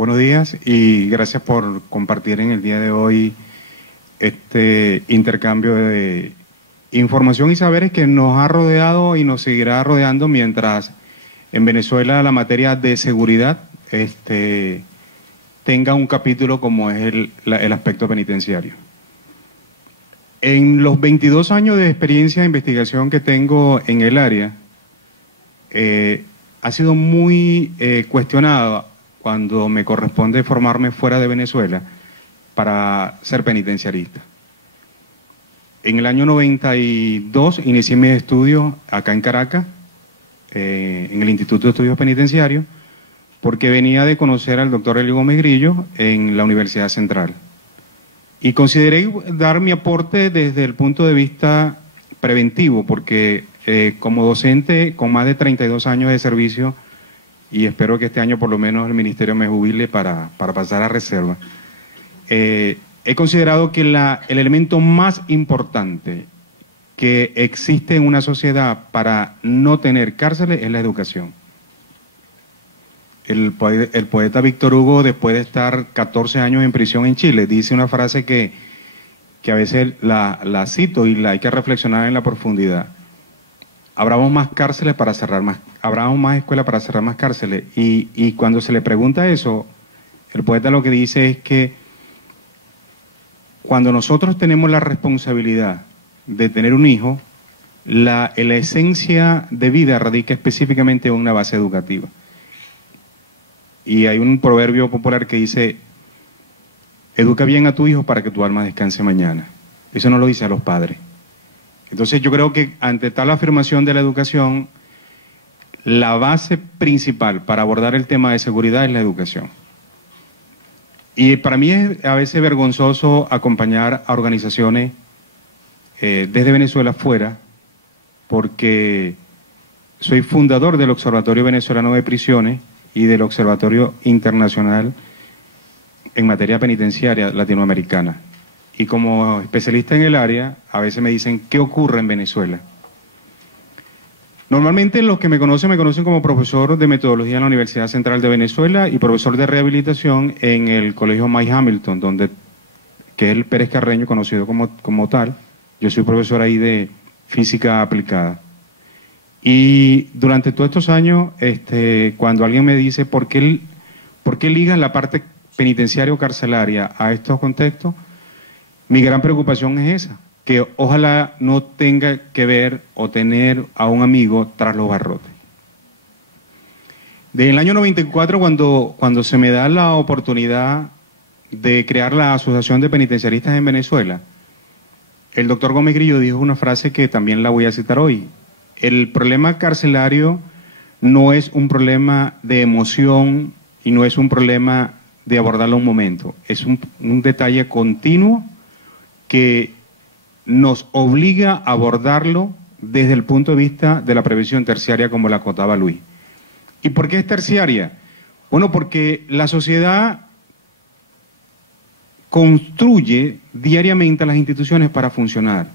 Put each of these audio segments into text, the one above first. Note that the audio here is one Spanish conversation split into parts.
Buenos días y gracias por compartir en el día de hoy este intercambio de información y saberes que nos ha rodeado y nos seguirá rodeando mientras en Venezuela la materia de seguridad tenga un capítulo como es el aspecto penitenciario. En los 22 años de experiencia de investigación que tengo en el área, ha sido muy cuestionada cuando me corresponde formarme fuera de Venezuela para ser penitenciarista. En el año 92 inicié mis estudios acá en Caracas, en el Instituto de Estudios Penitenciarios, porque venía de conocer al doctor Elio Gómez Grillo en la Universidad Central. Y consideré dar mi aporte desde el punto de vista preventivo, porque como docente con más de 32 años de servicio, y espero que este año por lo menos el Ministerio me jubile para pasar a reserva, he considerado que el elemento más importante que existe en una sociedad para no tener cárceles es la educación. El poeta Víctor Hugo, después de estar 14 años en prisión en Chile, dice una frase que a veces la cito y la hay que reflexionar en la profundidad. Abramos más cárceles para cerrar más, abramos más escuelas para cerrar más cárceles. Y cuando se le pregunta eso, el poeta lo que dice es que cuando nosotros tenemos la responsabilidad de tener un hijo, la esencia de vida radica específicamente en una base educativa. Y hay un proverbio popular que dice, educa bien a tu hijo para que tu alma descanse mañana. Eso no lo dice a los padres. Entonces yo creo que ante tal afirmación de la educación, la base principal para abordar el tema de seguridad es la educación. Y para mí es a veces vergonzoso acompañar a organizaciones desde Venezuela fuera, porque soy fundador del Observatorio Venezolano de Prisiones y del Observatorio Internacional en materia penitenciaria latinoamericana. Y como especialista en el área, a veces me dicen, ¿qué ocurre en Venezuela? Normalmente los que me conocen como profesor de metodología en la Universidad Central de Venezuela y profesor de rehabilitación en el Colegio Mike Hamilton, que es el Pérez Carreño, conocido como tal. Yo soy profesor ahí de física aplicada. Y durante todos estos años, cuando alguien me dice ¿por qué ligan la parte penitenciaria o carcelaria a estos contextos? Mi gran preocupación es esa, que ojalá no tenga que ver o tener a un amigo tras los barrotes. Desde el año 94, cuando se me da la oportunidad de crear la Asociación de Penitenciaristas en Venezuela, el doctor Gómez Grillo dijo una frase que también la voy a citar hoy. El problema carcelario no es un problema de emoción y no es un problema de abordarlo un momento. Es un detalle continuo que nos obliga a abordarlo desde el punto de vista de la prevención terciaria, como la acotaba Luis. ¿Y por qué es terciaria? Bueno, porque la sociedad construye diariamente a las instituciones para funcionar.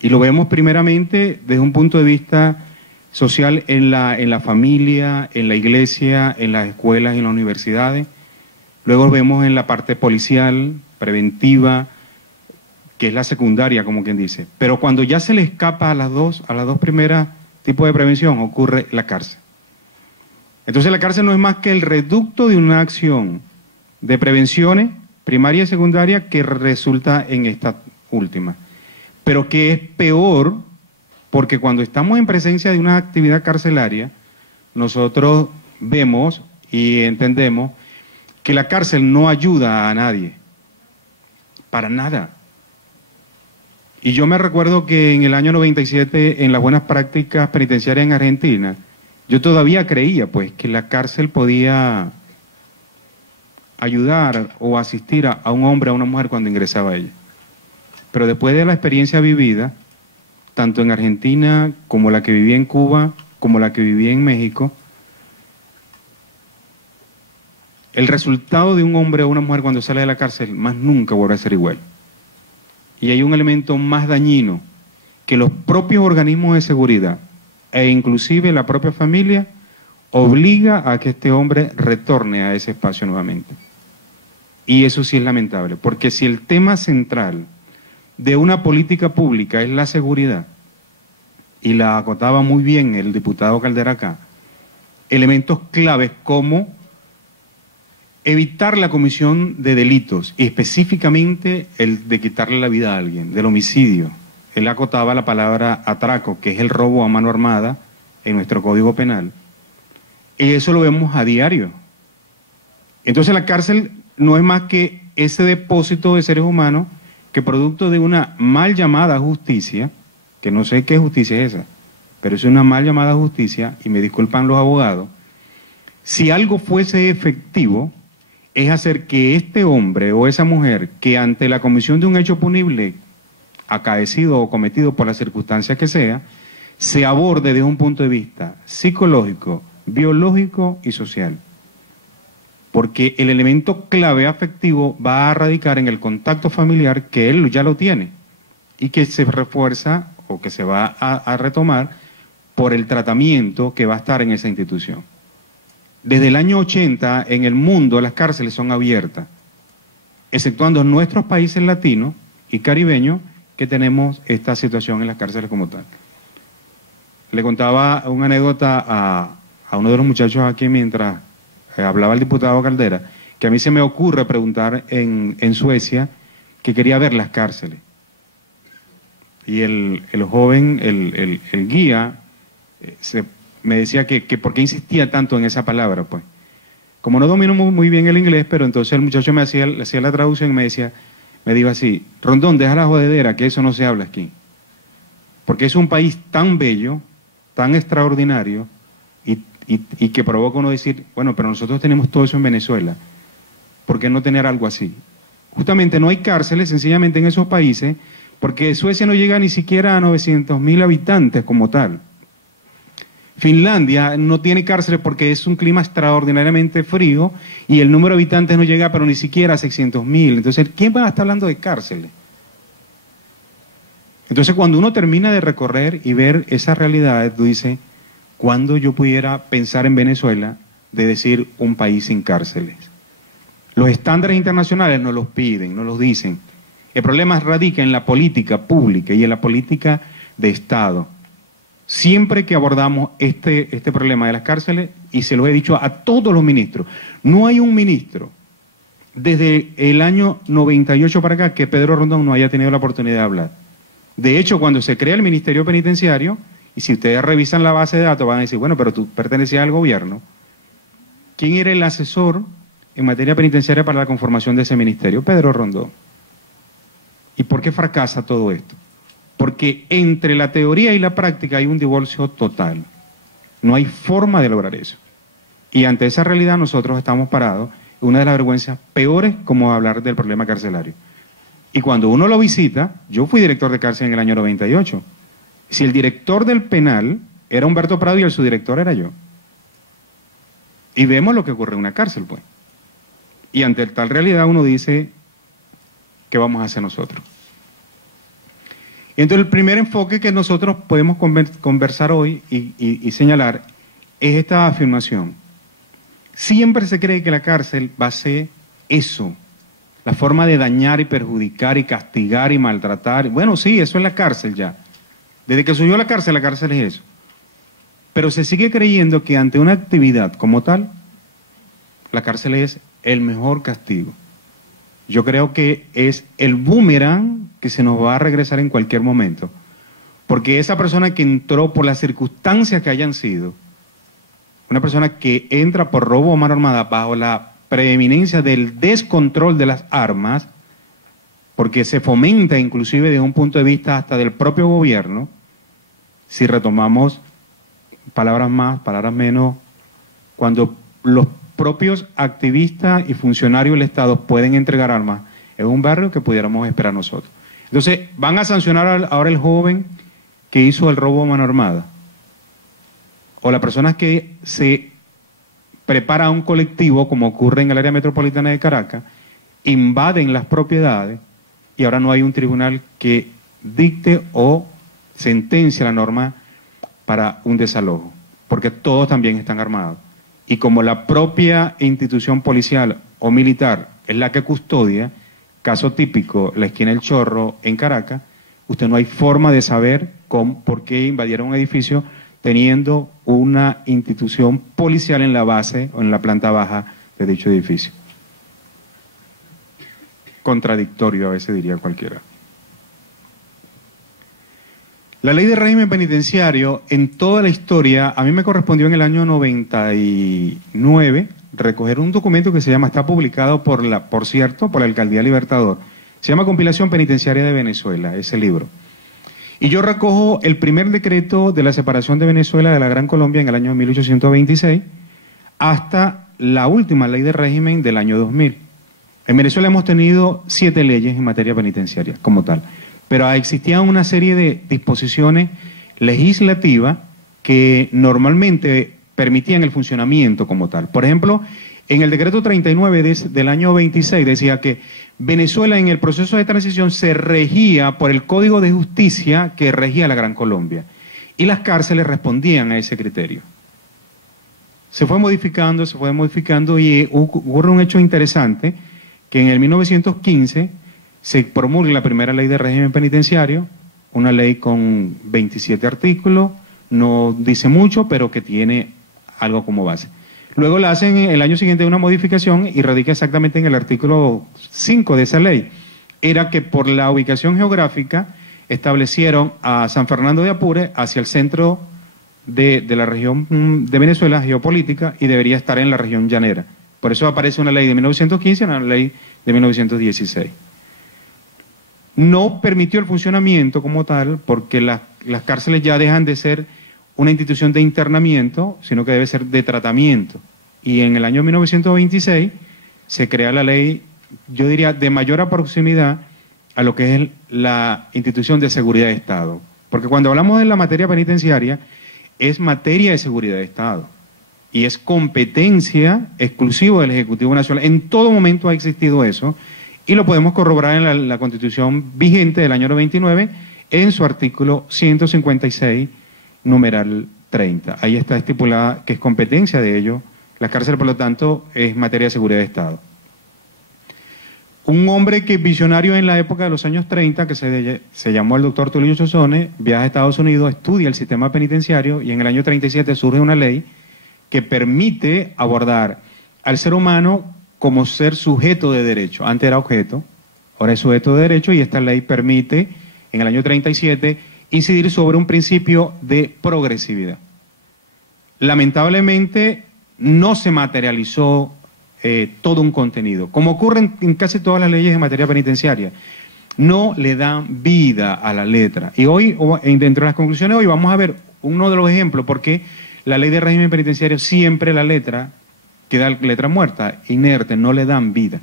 Y lo vemos primeramente desde un punto de vista social en la familia, en la iglesia, en las escuelas, en las universidades. Luego lo vemos en la parte policial, preventiva, que es la secundaria, como quien dice. Pero cuando ya se le escapa a las dos primeras tipos de prevención, ocurre la cárcel. Entonces la cárcel no es más que el reducto de una acción de prevenciones primaria y secundaria que resulta en esta última. Pero que es peor, porque cuando estamos en presencia de una actividad carcelaria, nosotros vemos y entendemos que la cárcel no ayuda a nadie, para nada. Y yo me recuerdo que en el año 97, en las buenas prácticas penitenciarias en Argentina, yo todavía creía pues que la cárcel podía ayudar o asistir a un hombre o a una mujer cuando ingresaba a ella. Pero después de la experiencia vivida, tanto en Argentina como la que viví en Cuba, como la que viví en México, el resultado de un hombre o una mujer cuando sale de la cárcel más nunca vuelve a ser igual. Y hay un elemento más dañino que los propios organismos de seguridad e inclusive la propia familia obliga a que este hombre retorne a ese espacio nuevamente. Y eso sí es lamentable, porque si el tema central de una política pública es la seguridad, y la acotaba muy bien el diputado Caldera acá, elementos claves como evitar la comisión de delitos, y específicamente el de quitarle la vida a alguien, del homicidio. Él acotaba la palabra atraco, que es el robo a mano armada en nuestro Código Penal. Y eso lo vemos a diario. Entonces la cárcel no es más que ese depósito de seres humanos que producto de una mal llamada justicia, que no sé qué justicia es esa, pero es una mal llamada justicia, y me disculpan los abogados, si algo fuese efectivo, es hacer que este hombre o esa mujer que ante la comisión de un hecho punible acaecido o cometido por la circunstancia que sea, se aborde desde un punto de vista psicológico, biológico y social. Porque el elemento clave afectivo va a radicar en el contacto familiar que él ya lo tiene y que se refuerza o que se va a retomar por el tratamiento que va a estar en esa institución. Desde el año 80 en el mundo las cárceles son abiertas, exceptuando nuestros países latinos y caribeños que tenemos esta situación en las cárceles como tal. Le contaba una anécdota a uno de los muchachos aquí mientras hablaba el diputado Caldera, que a mí se me ocurre preguntar en Suecia que quería ver las cárceles. Y el joven, el guía, me decía que por qué insistía tanto en esa palabra, pues. Como no domino muy bien el inglés, pero entonces el muchacho me hacía la traducción y me dijo así: Rondón, deja la jodedera, que eso no se habla aquí. Porque es un país tan bello, tan extraordinario, y que provoca uno decir, bueno, pero nosotros tenemos todo eso en Venezuela, ¿por qué no tener algo así? Justamente no hay cárceles, sencillamente en esos países, porque Suecia no llega ni siquiera a 900.000 habitantes como tal. Finlandia no tiene cárceles porque es un clima extraordinariamente frío y el número de habitantes no llega pero ni siquiera a 600.000. Entonces, ¿quién va a estar hablando de cárceles? Entonces, cuando uno termina de recorrer y ver esas realidades, tú dices, ¿cuándo yo pudiera pensar en Venezuela de decir un país sin cárceles? Los estándares internacionales nos los piden, nos los dicen. El problema radica en la política pública y en la política de Estado. Siempre que abordamos este problema de las cárceles, y se lo he dicho a todos los ministros, no hay un ministro desde el año 98 para acá que Pedro Rondón no haya tenido la oportunidad de hablar. De hecho, cuando se crea el Ministerio Penitenciario, y si ustedes revisan la base de datos van a decir, bueno, pero tú pertenecías al gobierno, ¿quién era el asesor en materia penitenciaria para la conformación de ese ministerio? Pedro Rondón. ¿Y por qué fracasa todo esto? Porque entre la teoría y la práctica hay un divorcio total. No hay forma de lograr eso. Y ante esa realidad nosotros estamos parados, una de las vergüenzas peores como hablar del problema carcelario. Y cuando uno lo visita, yo fui director de cárcel en el año 98. Si el director del penal era Humberto Prado y el subdirector era yo. Y vemos lo que ocurre en una cárcel, pues. Y ante tal realidad uno dice, ¿qué vamos a hacer nosotros? Entonces el primer enfoque que nosotros podemos conversar hoy y señalar es esta afirmación. Siempre se cree que la cárcel va a ser eso, la forma de dañar y perjudicar y castigar y maltratar. Bueno, sí, eso es la cárcel ya. Desde que surgió la cárcel es eso. Pero se sigue creyendo que ante una actividad como tal, la cárcel es el mejor castigo. Yo creo que es el boomerang que se nos va a regresar en cualquier momento. Porque esa persona que entró por las circunstancias que hayan sido, una persona que entra por robo o mano armada bajo la preeminencia del descontrol de las armas, porque se fomenta inclusive desde un punto de vista hasta del propio gobierno, si retomamos palabras más, palabras menos, cuando los propios activistas y funcionarios del Estado pueden entregar armas en un barrio que pudiéramos esperar nosotros. Entonces, van a sancionar ahora el joven que hizo el robo a mano armada, o la persona que se prepara a un colectivo, como ocurre en el área metropolitana de Caracas, invaden las propiedades y ahora no hay un tribunal que dicte o sentencia la norma para un desalojo. porque todos también están armados. Y como la propia institución policial o militar es la que custodia, caso típico, la esquina del Chorro en Caracas, usted no hay forma de saber por qué invadieron un edificio teniendo una institución policial en la base o en la planta baja de dicho edificio. Contradictorio a veces diría cualquiera. La ley de régimen penitenciario en toda la historia, a mí me correspondió en el año 99 recoger un documento que se llama, está publicado por la Alcaldía Libertador, se llama Compilación Penitenciaria de Venezuela, ese libro. Y yo recojo el primer decreto de la separación de Venezuela de la Gran Colombia en el año 1826 hasta la última ley de régimen del año 2000. En Venezuela hemos tenido 7 leyes en materia penitenciaria como tal, pero existían una serie de disposiciones legislativas que normalmente permitían el funcionamiento como tal. Por ejemplo, en el decreto 39 del año 26 decía que Venezuela en el proceso de transición se regía por el Código de Justicia que regía la Gran Colombia y las cárceles respondían a ese criterio. Se fue modificando y ocurre un hecho interesante que en el 1915 se promulga la primera ley de régimen penitenciario, una ley con 27 artículos, no dice mucho, pero que tiene algo como base. Luego la hacen el año siguiente una modificación y radica exactamente en el artículo 5 de esa ley. Era que por la ubicación geográfica establecieron a San Fernando de Apure hacia el centro de la región de Venezuela geopolítica y debería estar en la región llanera. Por eso aparece una ley de 1915 y una ley de 1916. No permitió el funcionamiento como tal porque las cárceles ya dejan de ser una institución de internamiento, sino que debe ser de tratamiento. Y en el año 1926 se crea la ley, yo diría, de mayor proximidad a lo que es la institución de seguridad de Estado. Porque cuando hablamos de la materia penitenciaria, es materia de seguridad de Estado. Y es competencia exclusiva del Ejecutivo Nacional. En todo momento ha existido eso, y lo podemos corroborar en la Constitución vigente del año 99, en su artículo 156, numeral 30. Ahí está estipulada que es competencia de ellos. La cárcel, por lo tanto, es materia de seguridad de Estado. Un hombre que visionario en la época de los años 30, que se llamó el doctor Tulio Chozone, viaja a Estados Unidos, estudia el sistema penitenciario y en el año 37 surge una ley que permite abordar al ser humano como ser sujeto de derecho. Antes era objeto, ahora es sujeto de derecho y esta ley permite, en el año 37, incidir sobre un principio de progresividad. Lamentablemente no se materializó todo un contenido, como ocurre en casi todas las leyes en materia penitenciaria. No le dan vida a la letra. Y hoy, dentro de las conclusiones, hoy vamos a ver uno de los ejemplos, porque la ley de régimen penitenciario siempre la letra queda letra muerta, inerte, no le dan vida.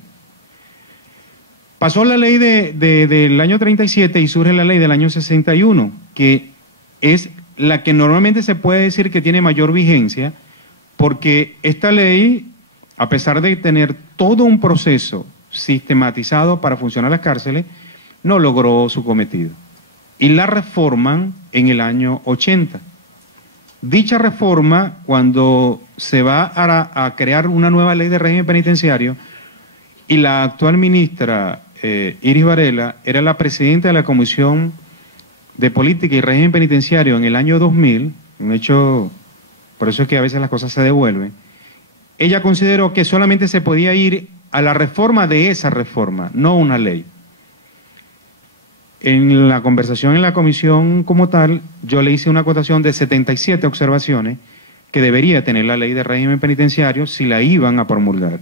Pasó la ley del año 37 y surge la ley del año 61, que es la que normalmente se puede decir que tiene mayor vigencia, porque esta ley, a pesar de tener todo un proceso sistematizado para funcionar las cárceles, no logró su cometido. Y la reforman en el año 80. Dicha reforma, cuando se va a crear una nueva ley de régimen penitenciario, y la actual ministra Iris Varela era la presidenta de la Comisión de Política y Régimen Penitenciario en el año 2000, un hecho, por eso es que a veces las cosas se devuelven, ella consideró que solamente se podía ir a la reforma de esa reforma, no una ley. En la conversación en la comisión como tal, yo le hice una acotación de 77 observaciones que debería tener la ley de régimen penitenciario si la iban a promulgar.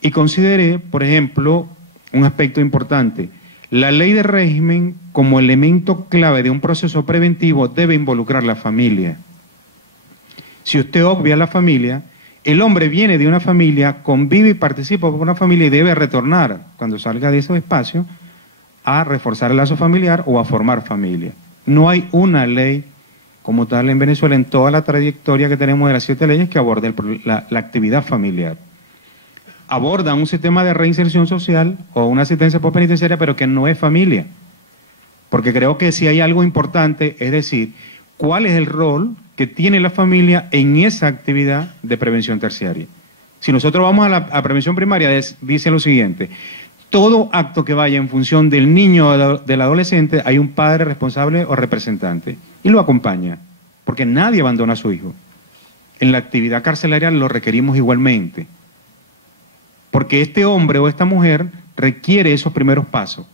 Y consideré, por ejemplo, un aspecto importante. La ley de régimen, como elemento clave de un proceso preventivo, debe involucrar la familia. Si usted obvia la familia, el hombre viene de una familia, convive y participa con una familia y debe retornar, cuando salga de esos espacios, a reforzar el lazo familiar o a formar familia. No hay una ley como tal en Venezuela, en toda la trayectoria que tenemos de las 7 leyes, que aborde la actividad familiar. Abordan un sistema de reinserción social o una asistencia postpenitenciaria, pero que no es familia. Porque creo que si hay algo importante, es decir, cuál es el rol que que tiene la familia en esa actividad de prevención terciaria. Si nosotros vamos a prevención primaria, dice lo siguiente: todo acto que vaya en función del niño o del adolescente, hay un padre responsable o representante y lo acompaña, porque nadie abandona a su hijo. En la actividad carcelaria lo requerimos igualmente, porque este hombre o esta mujer requiere esos primeros pasos,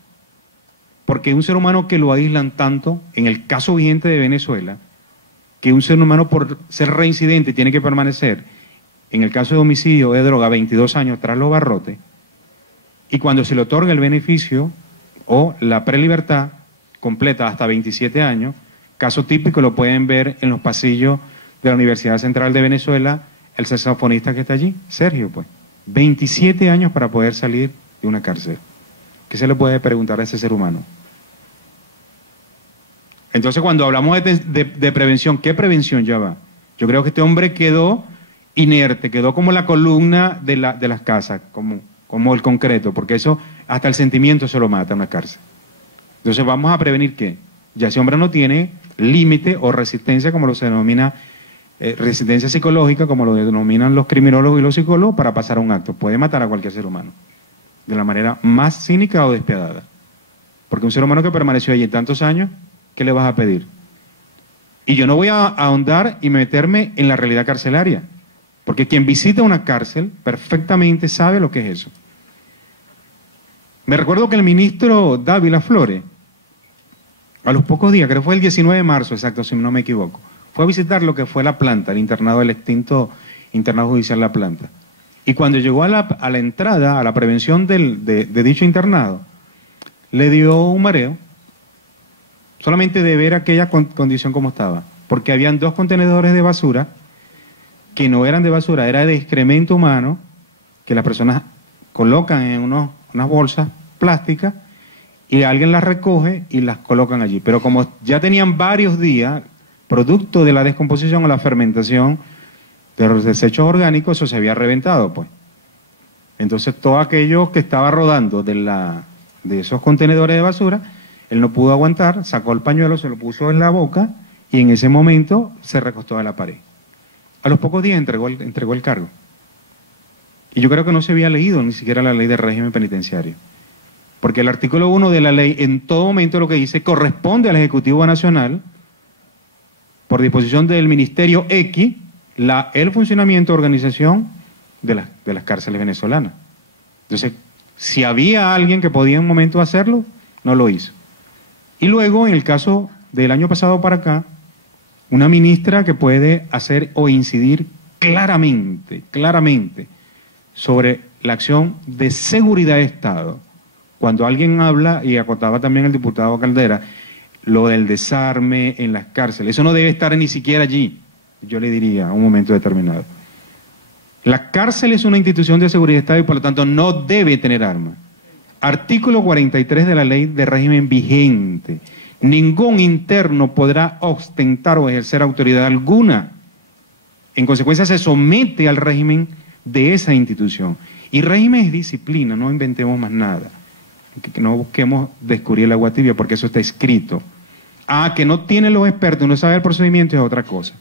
porque un ser humano que lo aíslan tanto, en el caso vigente de Venezuela, que un ser humano por ser reincidente tiene que permanecer, en el caso de homicidio o de droga, 22 años tras los barrotes, y cuando se le otorga el beneficio o la prelibertad completa hasta 27 años, caso típico lo pueden ver en los pasillos de la Universidad Central de Venezuela, el saxofonista que está allí, Sergio, pues, 27 años para poder salir de una cárcel. ¿Qué se le puede preguntar a ese ser humano? Entonces, cuando hablamos de prevención, ¿qué prevención ya va? Yo creo que este hombre quedó inerte, quedó como la columna de las casas, como el concreto, porque eso hasta el sentimiento se lo mata en una cárcel. Entonces, ¿vamos a prevenir qué? Ya ese hombre no tiene límite o resistencia, como lo se denomina, resistencia psicológica, como lo denominan los criminólogos y los psicólogos, para pasar a un acto. Puede matar a cualquier ser humano, de la manera más cínica o despiadada. Porque un ser humano que permaneció allí tantos años, ¿qué le vas a pedir? Y yo no voy a ahondar y meterme en la realidad carcelaria, porque quien visita una cárcel perfectamente sabe lo que es eso. Me recuerdo que el ministro Dávila Flores, a los pocos días, creo que fue el 19 de marzo, exacto, si no me equivoco, fue a visitar lo que fue La Planta, el internado del extinto internado judicial La Planta. Y cuando llegó a la entrada, a la prevención de dicho internado, le dio un mareo, solamente de ver aquella condición como estaba, porque habían 2 contenedores de basura que no eran de basura, era de excremento humano, que las personas colocan en unas bolsas plásticas y alguien las recoge y las colocan allí. Pero como ya tenían varios días, producto de la descomposición o la fermentación de los desechos orgánicos, eso se había reventado, pues. Entonces todo aquello que estaba rodando de esos contenedores de basura, él no pudo aguantar, sacó el pañuelo, se lo puso en la boca y en ese momento se recostó a la pared. A los pocos días entregó el cargo. Y yo creo que no se había leído ni siquiera la ley de régimen penitenciario. Porque el artículo 1 de la ley en todo momento lo que dice corresponde al Ejecutivo Nacional, por disposición del Ministerio X, el funcionamiento o organización de las cárceles venezolanas. Entonces, si había alguien que podía en un momento hacerlo, no lo hizo. Y luego, en el caso del año pasado para acá, una ministra que puede hacer o incidir claramente sobre la acción de seguridad de Estado. Cuando alguien habla, y acotaba también el diputado Caldera, lo del desarme en las cárceles, eso no debe estar ni siquiera allí, yo le diría, a un momento determinado. La cárcel es una institución de seguridad de Estado y por lo tanto no debe tener armas. Artículo 43 de la ley de régimen vigente. Ningún interno podrá ostentar o ejercer autoridad alguna. En consecuencia se somete al régimen de esa institución. Y régimen es disciplina, no inventemos más nada. Que no busquemos descubrir el agua tibia porque eso está escrito. Que no tiene los expertos, no sabe el procedimiento es otra cosa.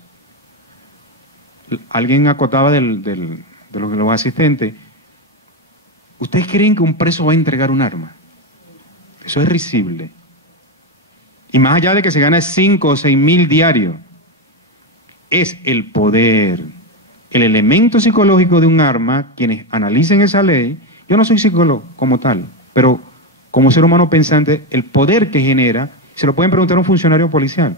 Alguien acotaba de los asistentes. ¿Ustedes creen que un preso va a entregar un arma? Eso es risible. Y más allá de que se gane 5 o 6 mil diarios, es el poder, el elemento psicológico de un arma. Quienes analicen esa ley, yo no soy psicólogo como tal, pero como ser humano pensante, el poder que genera, se lo pueden preguntar a un funcionario policial.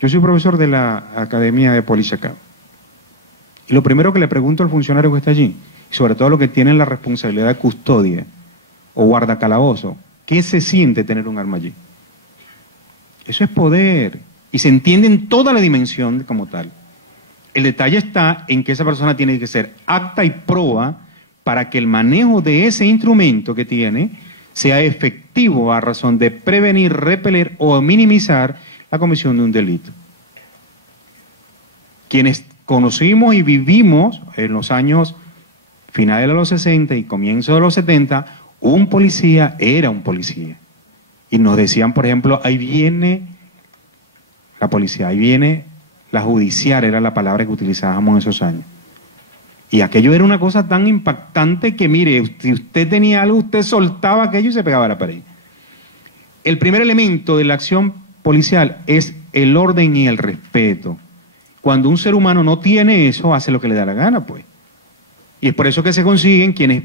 Yo soy profesor de la Academia de Policía acá. Y lo primero que le pregunto al funcionario que está allí, y sobre todo lo que tienen la responsabilidad de custodia o guardacalabozo, ¿qué se siente tener un arma allí? Eso es poder, y se entiende en toda la dimensión como tal. El detalle está en que esa persona tiene que ser acta y proba para que el manejo de ese instrumento que tiene sea efectivo a razón de prevenir, repeler o minimizar la comisión de un delito. Quienes conocimos y vivimos en los años finales de los 60 y comienzos de los 70, un policía era un policía. Y nos decían, por ejemplo, ahí viene la policía, ahí viene La judicial era la palabra que utilizábamos en esos años. Y aquello era una cosa tan impactante que, mire, si usted tenía algo, usted soltaba aquello y se pegaba a la pared. El primer elemento de la acción policial es el orden y el respeto. Cuando un ser humano no tiene eso, hace lo que le da la gana, pues. Y es por eso que se consiguen quienes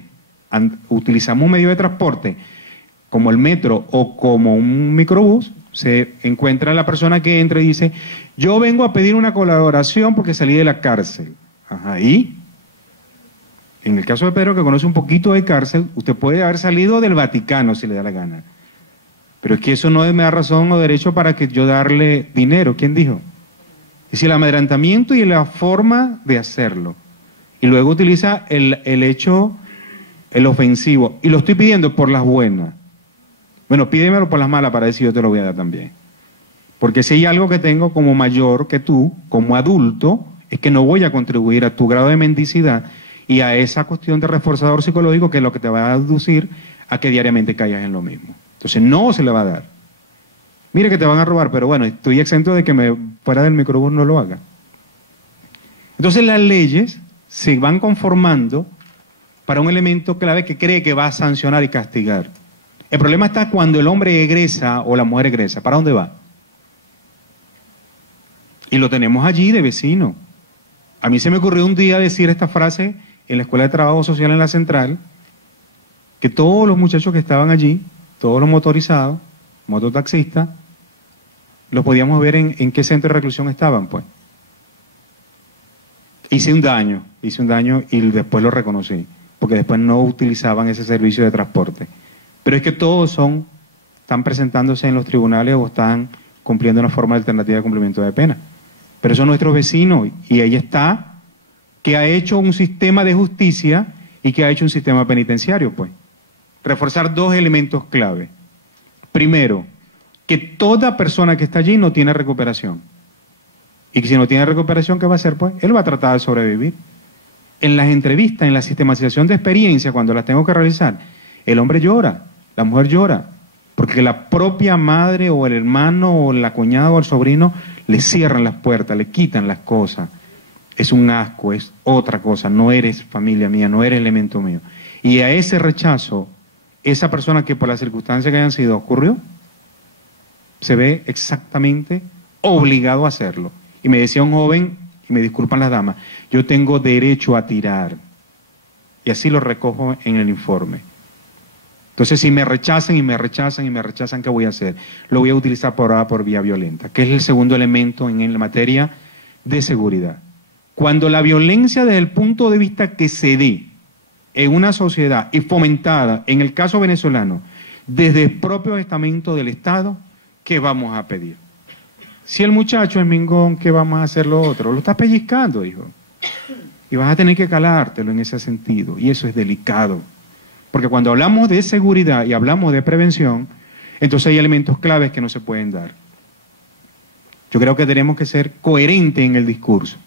utilizamos un medio de transporte, como el metro o como un microbús, se encuentra la persona que entra y dice, yo vengo a pedir una colaboración porque salí de la cárcel. Ajá, ¿y? En el caso de Pedro, que conoce un poquito de cárcel, usted puede haber salido del Vaticano si le da la gana. Pero es que eso no me da razón o derecho para que yo darle dinero. ¿Quién dijo? Es decir, el amedrentamiento y la forma de hacerlo. Y luego utiliza el hecho, el ofensivo. Y lo estoy pidiendo por las buenas. Bueno, pídemelo por las malas para decir yo te lo voy a dar también. Porque si hay algo que tengo como mayor que tú, como adulto, es que no voy a contribuir a tu grado de mendicidad y a esa cuestión de reforzador psicológico que es lo que te va a inducir a que diariamente caigas en lo mismo. Entonces no se le va a dar. Mire que te van a robar, pero bueno, estoy exento de que fuera del microbús no lo haga. Entonces las leyes se van conformando para un elemento clave que cree que va a sancionar y castigar. El problema está cuando el hombre egresa o la mujer egresa. ¿Para dónde va? Y lo tenemos allí de vecino. A mí se me ocurrió un día decir esta frase en la Escuela de Trabajo Social en la Central, que todos los muchachos que estaban allí, todos los motorizados, mototaxistas, los podíamos ver en qué centro de reclusión estaban, pues. Hice un daño y después lo reconocí, porque después no utilizaban ese servicio de transporte. Pero es que todos están presentándose en los tribunales o están cumpliendo una forma alternativa de cumplimiento de pena. Pero son nuestros vecinos y ahí está, que ha hecho un sistema de justicia y que ha hecho un sistema penitenciario, pues. Reforzar dos elementos clave. Primero, que toda persona que está allí no tiene recuperación. Y que si no tiene recuperación, ¿qué va a hacer? Pues él va a tratar de sobrevivir. En las entrevistas, en la sistematización de experiencia, cuando las tengo que realizar, el hombre llora, la mujer llora, porque la propia madre o el hermano o la cuñada o el sobrino le cierran las puertas, le quitan las cosas. Es un asco, es otra cosa, no eres familia mía, no eres elemento mío. Y a ese rechazo, esa persona que por las circunstancias que hayan sido ocurrió, se ve exactamente obligado a hacerlo. Y me decía un joven, y me disculpan las damas, yo tengo derecho a tirar. Y así lo recojo en el informe. Entonces, si me rechazan y me rechazan y me rechazan, ¿qué voy a hacer? Lo voy a utilizar por vía violenta, que es el segundo elemento en la materia de seguridad. Cuando la violencia desde el punto de vista que se dé en una sociedad y fomentada, en el caso venezolano, desde el propio estamento del Estado, ¿qué vamos a pedir? Si el muchacho es mingón, ¿qué vamos a hacer lo otro? Lo estás pellizcando, hijo. Y vas a tener que calártelo en ese sentido. Y eso es delicado. Porque cuando hablamos de seguridad y hablamos de prevención, entonces hay elementos claves que no se pueden dar. Yo creo que tenemos que ser coherentes en el discurso.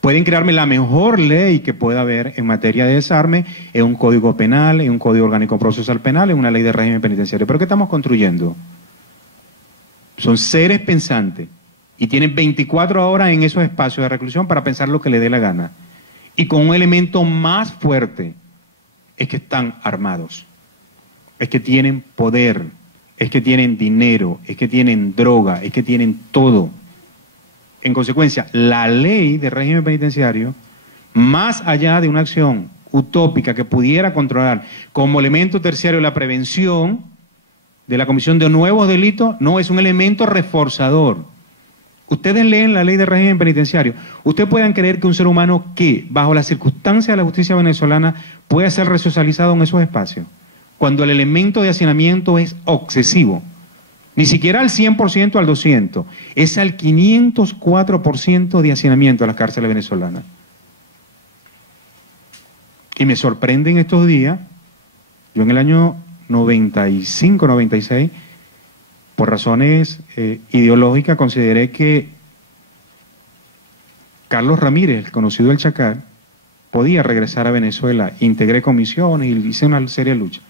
Pueden crearme la mejor ley que pueda haber en materia de desarme, en un código penal, en un código orgánico procesal penal, en una ley de régimen penitenciario. ¿Pero qué estamos construyendo? Son seres pensantes y tienen 24 horas en esos espacios de reclusión para pensar lo que les dé la gana. Y con un elemento más fuerte, es que están armados, es que tienen poder, es que tienen dinero, es que tienen droga, es que tienen todo. En consecuencia, la ley de régimen penitenciario, más allá de una acción utópica que pudiera controlar como elemento terciario la prevención de la comisión de nuevos delitos, no es un elemento reforzador. Ustedes leen la ley de régimen penitenciario, ustedes puedan creer que un ser humano que, bajo las circunstancias de la justicia venezolana, puede ser resocializado en esos espacios, cuando el elemento de hacinamiento es obsesivo, ni siquiera al 100%, al 200%, es al 504% de hacinamiento a las cárceles venezolanas. Y me sorprende en estos días, yo en el año 95, 96, por razones ideológicas, consideré que Carlos Ramírez, el conocido del Chacal, podía regresar a Venezuela. Integré comisiones y hice una seria lucha.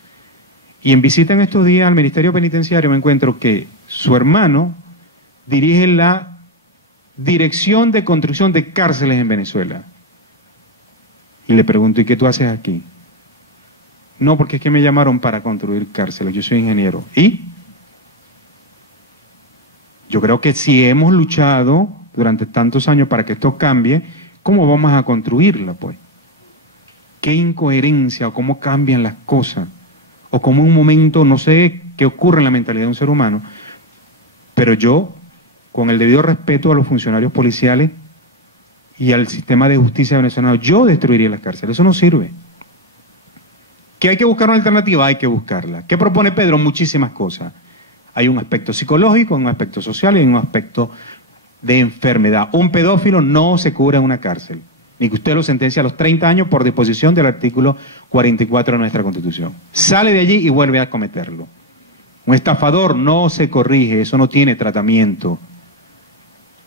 Y en visita en estos días al Ministerio Penitenciario me encuentro que su hermano dirige la Dirección de Construcción de Cárceles en Venezuela. Y le pregunto, ¿y qué tú haces aquí? No, porque es que me llamaron para construir cárceles, yo soy ingeniero. ¿Y? Yo creo que si hemos luchado durante tantos años para que esto cambie, ¿cómo vamos a construirla, pues? ¿Qué incoherencia o cómo cambian las cosas? O cómo en un momento, no sé qué ocurre en la mentalidad de un ser humano, pero yo, con el debido respeto a los funcionarios policiales y al sistema de justicia venezolano, yo destruiría las cárceles. Eso no sirve. ¿Que hay que buscar una alternativa? Hay que buscarla. ¿Qué propone Pedro? Muchísimas cosas. Hay un aspecto psicológico, un aspecto social y un aspecto de enfermedad. Un pedófilo no se cura en una cárcel, ni que usted lo sentencia a los 30 años por disposición del artículo 44 de nuestra Constitución. Sale de allí y vuelve a cometerlo. Un estafador no se corrige, eso no tiene tratamiento.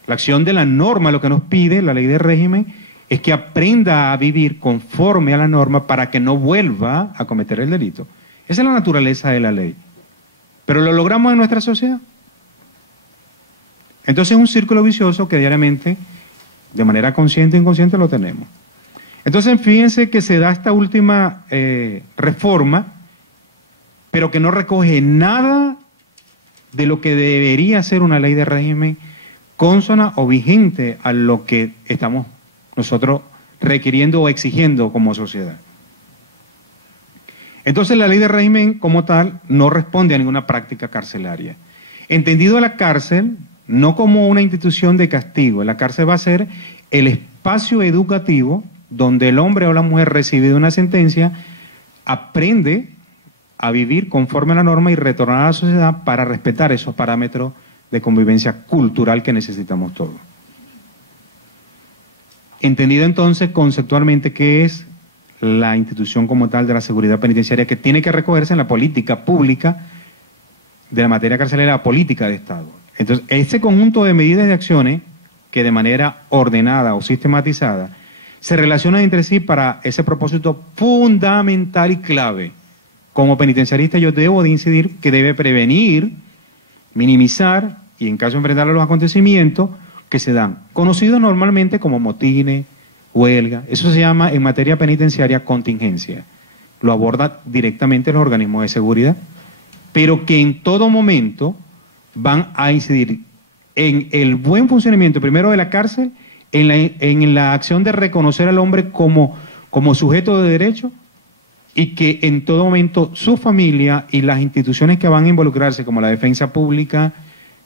La acción de la norma, lo que nos pide la ley de régimen, es que aprenda a vivir conforme a la norma para que no vuelva a cometer el delito. Esa es la naturaleza de la ley. Pero lo logramos en nuestra sociedad. Entonces es un círculo vicioso que diariamente, de manera consciente e inconsciente, lo tenemos. Entonces fíjense que se da esta última reforma, pero que no recoge nada de lo que debería ser una ley de régimen consona o vigente a lo que estamos nosotros requiriendo o exigiendo como sociedad. Entonces la ley de régimen como tal no responde a ninguna práctica carcelaria. Entendido la cárcel no como una institución de castigo, la cárcel va a ser el espacio educativo donde el hombre o la mujer recibido una sentencia aprende a vivir conforme a la norma y retornar a la sociedad para respetar esos parámetros de convivencia cultural que necesitamos todos. Entendido entonces conceptualmente qué es la institución como tal de la seguridad penitenciaria, que tiene que recogerse en la política pública de la materia carcelaria, la política de Estado. Entonces, este conjunto de medidas y de acciones que de manera ordenada o sistematizada se relacionan entre sí para ese propósito fundamental y clave. Como penitenciarista yo debo de incidir que debe prevenir, minimizar y en caso de enfrentar a los acontecimientos que se dan, conocidos normalmente como motines, huelga, eso se llama en materia penitenciaria contingencia. Lo aborda directamente los organismos de seguridad, pero que en todo momento van a incidir en el buen funcionamiento primero de la cárcel, en la acción de reconocer al hombre como sujeto de derecho y que en todo momento su familia y las instituciones que van a involucrarse como la defensa pública,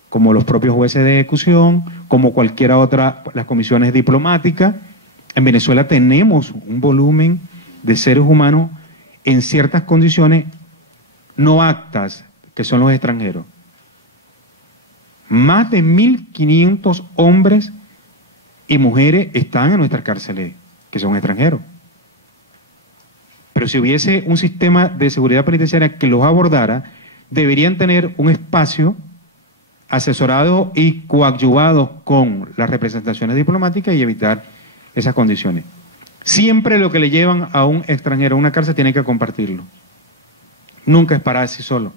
como los propios jueces de ejecución, como cualquiera otra, las comisiones diplomáticas. En Venezuela tenemos un volumen de seres humanos en ciertas condiciones no aptas, que son los extranjeros. Más de 1.500 hombres y mujeres están en nuestras cárceles, que son extranjeros. Pero si hubiese un sistema de seguridad penitenciaria que los abordara, deberían tener un espacio asesorado y coadyuvado con las representaciones diplomáticas y evitar esas condiciones. Siempre lo que le llevan a un extranjero a una cárcel tiene que compartirlo. Nunca es para sí solo.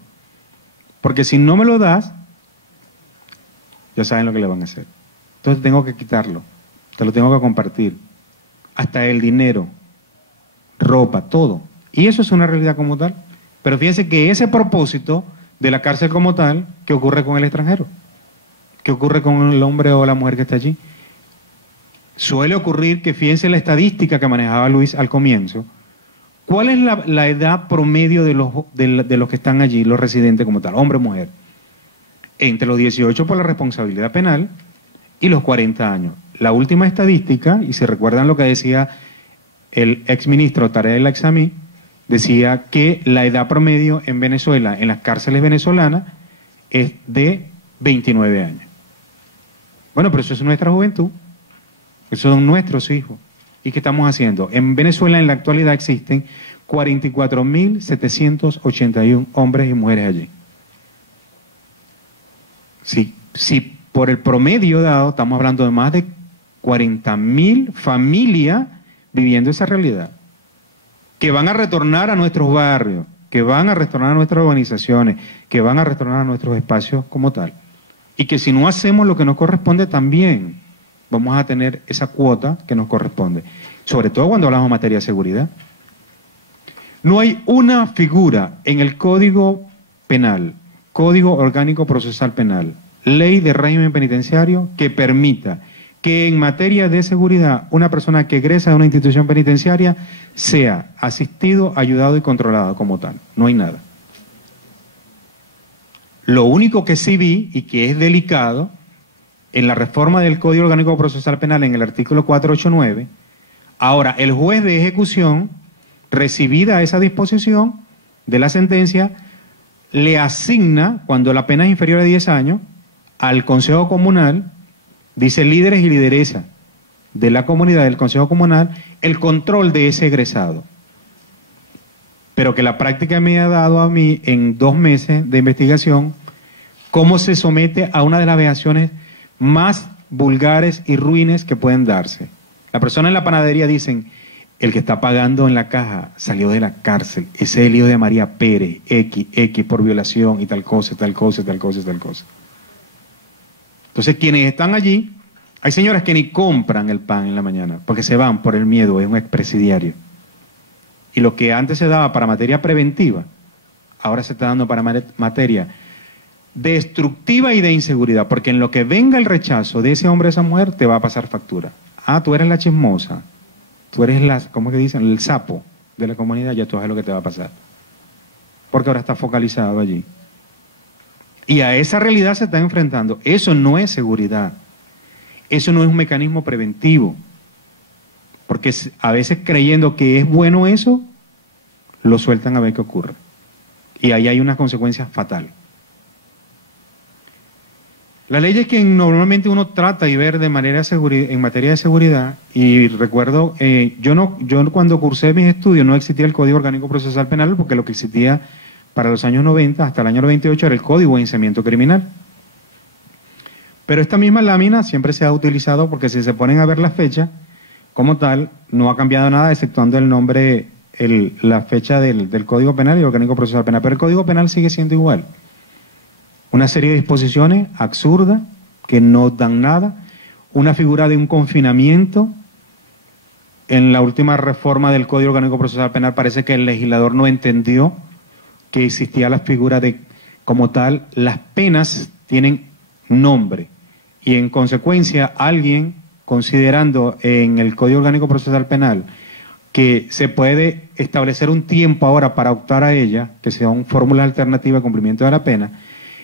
Porque si no me lo das, ya saben lo que le van a hacer. Entonces tengo que quitarlo, te lo tengo que compartir. Hasta el dinero, ropa, todo. Y eso es una realidad como tal. Pero fíjense que ese propósito de la cárcel como tal, ¿qué ocurre con el extranjero? ¿Qué ocurre con el hombre o la mujer que está allí? Suele ocurrir que, fíjense la estadística que manejaba Luis al comienzo, ¿cuál es la edad promedio de los que están allí, los residentes como tal, hombre o mujer? Entre los 18 por la responsabilidad penal y los 40 años. La última estadística, y si recuerdan lo que decía el exministro Tarek El Aissami, decía que la edad promedio en Venezuela, en las cárceles venezolanas, es de 29 años. Bueno, pero eso es nuestra juventud, esos son nuestros hijos. ¿Y qué estamos haciendo? En Venezuela en la actualidad existen 44.781 hombres y mujeres allí. Si por el promedio dado estamos hablando de más de 40.000 familias viviendo esa realidad, que van a retornar a nuestros barrios, que van a retornar a nuestras organizaciones, que van a retornar a nuestros espacios como tal. Y que si no hacemos lo que nos corresponde también, vamos a tener esa cuota que nos corresponde, sobre todo cuando hablamos de materia de seguridad. No hay una figura en el Código Penal, Código Orgánico Procesal Penal, Ley de Régimen Penitenciario, que permita que en materia de seguridad una persona que egresa de una institución penitenciaria sea asistido, ayudado y controlado como tal. No hay nada. Lo único que sí vi, y que es delicado, en la reforma del Código Orgánico Procesal Penal, en el artículo 489, ahora el juez de ejecución, recibida esa disposición de la sentencia, le asigna, cuando la pena es inferior a 10 años, al Consejo Comunal, dice líderes y lideresa de la comunidad del Consejo Comunal, el control de ese egresado. Pero que la práctica me ha dado a mí, en 2 meses de investigación, cómo se somete a una de las vejaciones más vulgares y ruines que pueden darse. La persona en la panadería dicen, el que está pagando en la caja salió de la cárcel, ese es el hijo de María Pérez, X por violación y tal cosa, tal cosa, tal cosa, tal cosa. Entonces, quienes están allí, hay señoras que ni compran el pan en la mañana, porque se van por el miedo, es un expresidiario. Y lo que antes se daba para materia preventiva, ahora se está dando para materia destructiva y de inseguridad, porque en lo que venga el rechazo de ese hombre o esa mujer, te va a pasar factura. Ah, tú eres la chismosa, tú eres la, ¿cómo que dicen? El sapo de la comunidad, ya tú sabes lo que te va a pasar. Porque ahora está focalizado allí. Y a esa realidad se está enfrentando. Eso no es seguridad. Eso no es un mecanismo preventivo. Porque a veces creyendo que es bueno eso, lo sueltan a ver qué ocurre. Y ahí hay una consecuencia fatal. La ley es que normalmente uno trata y ver de manera en materia de seguridad, y recuerdo, yo cuando cursé mis estudios no existía el Código Orgánico Procesal Penal, porque lo que existía para los años 90 hasta el año 98 era el Código de Enjuiciamiento Criminal. Pero esta misma lámina siempre se ha utilizado, porque si se ponen a ver la fecha, como tal, no ha cambiado nada, exceptuando el nombre, la fecha del Código Penal y Orgánico Procesal Penal, pero el Código Penal sigue siendo igual. Una serie de disposiciones absurdas que no dan nada, una figura de un confinamiento. En la última reforma del Código Orgánico Procesal Penal parece que el legislador no entendió que existía la figura de, como tal, las penas tienen nombre, y en consecuencia alguien, considerando en el Código Orgánico Procesal Penal que se puede establecer un tiempo ahora para optar a ella, que son fórmulas alternativas de cumplimiento de la pena,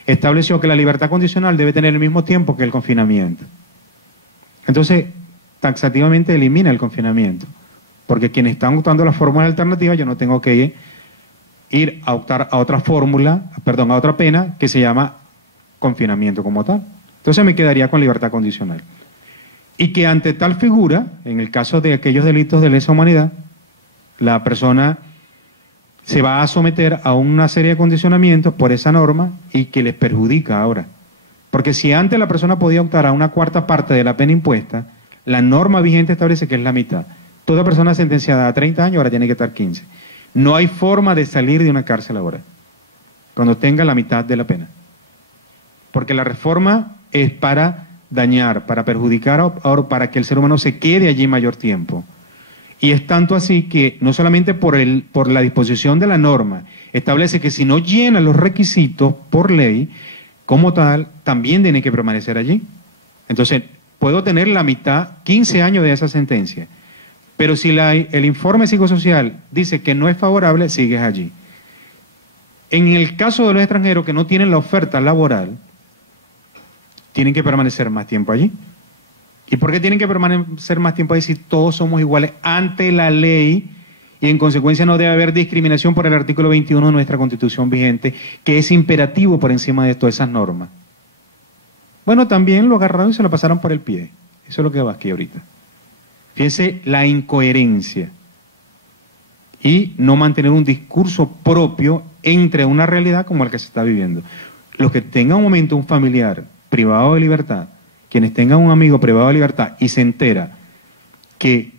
estableció que la libertad condicional debe tener el mismo tiempo que el confinamiento. Entonces, taxativamente elimina el confinamiento, porque quienes están optando a la fórmula alternativa, yo no tengo que ir a optar a otra fórmula, perdón, a otra pena que se llama confinamiento como tal. Entonces me quedaría con libertad condicional. Y que ante tal figura, en el caso de aquellos delitos de lesa humanidad, la persona se va a someter a una serie de condicionamientos por esa norma y que les perjudica ahora. Porque si antes la persona podía optar a una cuarta parte de la pena impuesta, la norma vigente establece que es la mitad. Toda persona sentenciada a 30 años ahora tiene que estar 15. No hay forma de salir de una cárcel ahora, cuando tenga la mitad de la pena. Porque la reforma es para dañar, para perjudicar, ahora para que el ser humano se quede allí mayor tiempo. Y es tanto así que no solamente por la disposición de la norma, establece que si no llena los requisitos por ley, como tal, también tiene que permanecer allí. Entonces, puedo tener la mitad, 15 años de esa sentencia, pero si el informe psicosocial dice que no es favorable, sigues allí. En el caso de los extranjeros que no tienen la oferta laboral, tienen que permanecer más tiempo allí. ¿Y por qué tienen que permanecer más tiempo ahí si todos somos iguales ante la ley y en consecuencia no debe haber discriminación por el artículo 21 de nuestra Constitución vigente, que es imperativo por encima de todas esas normas? Bueno, también lo agarraron y se lo pasaron por el pie. Eso es lo que va aquí ahorita. Fíjense la incoherencia y no mantener un discurso propio entre una realidad como la que se está viviendo. Los que tengan un momento un familiar privado de libertad, quienes tengan un amigo privado de libertad y se entera que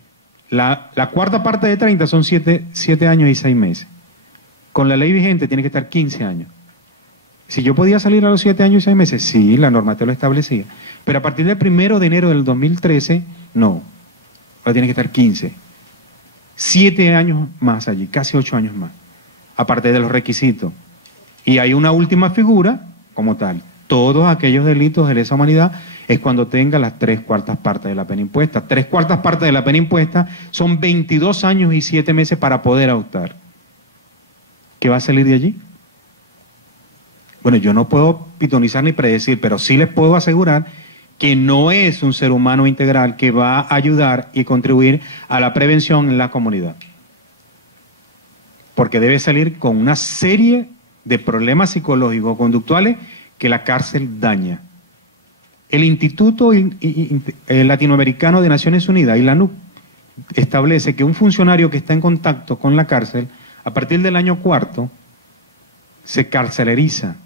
la cuarta parte de 30 son 7 años y 6 meses. Con la ley vigente tiene que estar 15 años. Si yo podía salir a los 7 años y 6 meses, sí, la normativa lo establecía. Pero a partir del 1 de enero del 2013, no. Ahora tiene que estar 15. 7 años más allí, casi 8 años más, aparte de los requisitos. Y hay una última figura, como tal. Todos aquellos delitos de lesa humanidad es cuando tenga las 3/4 partes de la pena impuesta. 3/4 partes de la pena impuesta son 22 años y 7 meses para poder optar. ¿Qué va a salir de allí? Bueno, yo no puedo pitonizar ni predecir, pero sí les puedo asegurar que no es un ser humano integral que va a ayudar y contribuir a la prevención en la comunidad. Porque debe salir con una serie de problemas psicológicos, conductuales, que la cárcel daña. El Instituto Latinoamericano de Naciones Unidas, ILANUC, establece que un funcionario que está en contacto con la cárcel, a partir del año 4, se carcelariza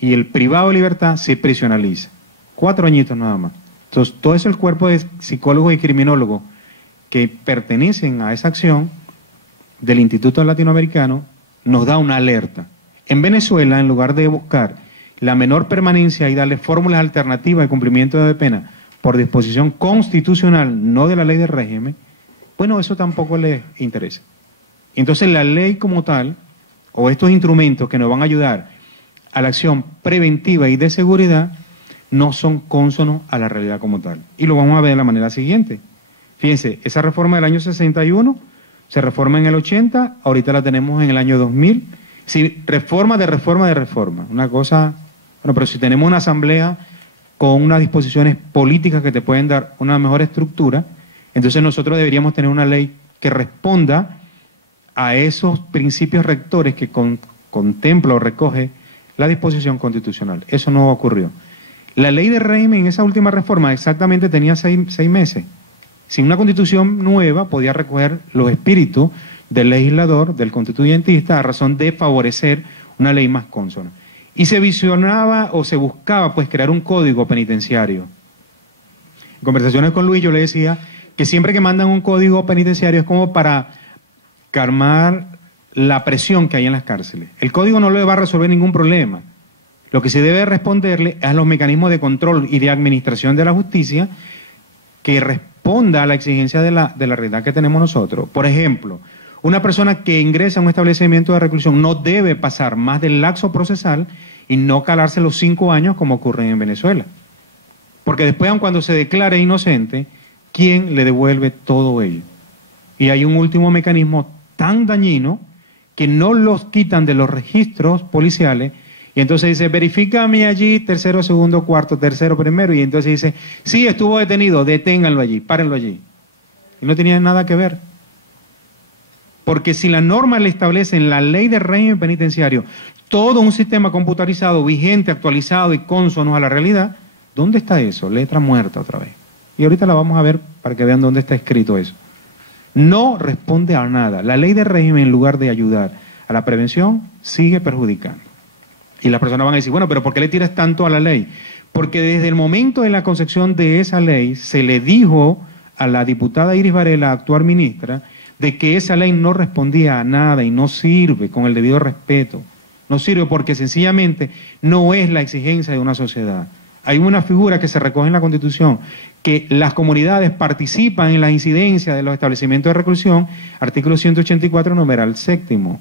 y el privado de libertad se prisionaliza. 4 añitos nada más. Entonces, todo eso el cuerpo de psicólogos y criminólogos que pertenecen a esa acción del Instituto Latinoamericano nos da una alerta. En Venezuela, en lugar de buscar la menor permanencia y darle fórmulas alternativas de cumplimiento de pena por disposición constitucional, no de la ley de régimen, bueno, eso tampoco les interesa. Entonces, la ley como tal, o estos instrumentos que nos van a ayudar a la acción preventiva y de seguridad, no son cónsonos a la realidad como tal. Y lo vamos a ver de la manera siguiente. Fíjense, esa reforma del año 61 se reforma en el 80, ahorita la tenemos en el año 2000. Sí, reforma de reforma de reforma. Una cosa, bueno, pero si tenemos una asamblea con unas disposiciones políticas que te pueden dar una mejor estructura, entonces nosotros deberíamos tener una ley que responda a esos principios rectores que contempla o recoge la disposición constitucional. Eso no ocurrió. La ley de régimen en esa última reforma exactamente tenía 6 meses. Sin una constitución nueva podía recoger los espíritus del legislador, del constituyentista, a razón de favorecer una ley más consona. Y se visionaba o se buscaba pues crear un código penitenciario. En conversaciones con Luis yo le decía que siempre que mandan un código penitenciario es como para calmar la presión que hay en las cárceles. El código no le va a resolver ningún problema. Lo que se debe responderle es a los mecanismos de control y de administración de la justicia que responda a la exigencia de la realidad que tenemos nosotros. Por ejemplo, una persona que ingresa a un establecimiento de reclusión no debe pasar más del lapso procesal y no calarse los 5 años como ocurre en Venezuela. Porque después, aun cuando se declare inocente, ¿quién le devuelve todo ello? Y hay un último mecanismo tan dañino que no los quitan de los registros policiales. Y entonces dice, verifícame allí, 3º, 2º, 4º, 3º, 1º, y entonces dice, sí, estuvo detenido, deténganlo allí, párenlo allí. Y no tenía nada que ver. Porque si la norma le establece en la ley de régimen penitenciario todo un sistema computarizado, vigente, actualizado y cónsono a la realidad, ¿dónde está eso? Letra muerta otra vez. Y ahorita la vamos a ver para que vean dónde está escrito eso. No responde a nada. La ley de régimen, en lugar de ayudar a la prevención, sigue perjudicando. Y las personas van a decir, bueno, pero ¿por qué le tiras tanto a la ley? Porque desde el momento de la concepción de esa ley se le dijo a la diputada Iris Varela, actual ministra, de que esa ley no respondía a nada y no sirve con el debido respeto. No sirve porque sencillamente no es la exigencia de una sociedad. Hay una figura que se recoge en la Constitución, que las comunidades participan en la incidencia de los establecimientos de reclusión, artículo 184, numeral 7º.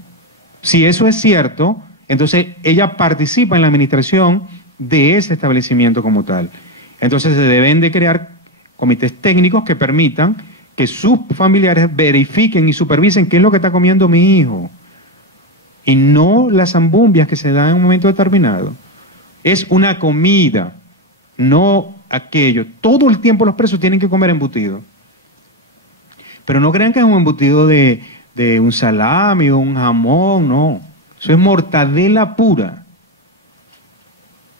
Si eso es cierto, entonces ella participa en la administración de ese establecimiento como tal. Entonces se deben de crear comités técnicos que permitan que sus familiares verifiquen y supervisen qué es lo que está comiendo mi hijo. Y no las zambumbias que se dan en un momento determinado. Es una comida, no aquello. Todo el tiempo los presos tienen que comer embutido. Pero no crean que es un embutido de un salami o un jamón, no. Eso es mortadela pura.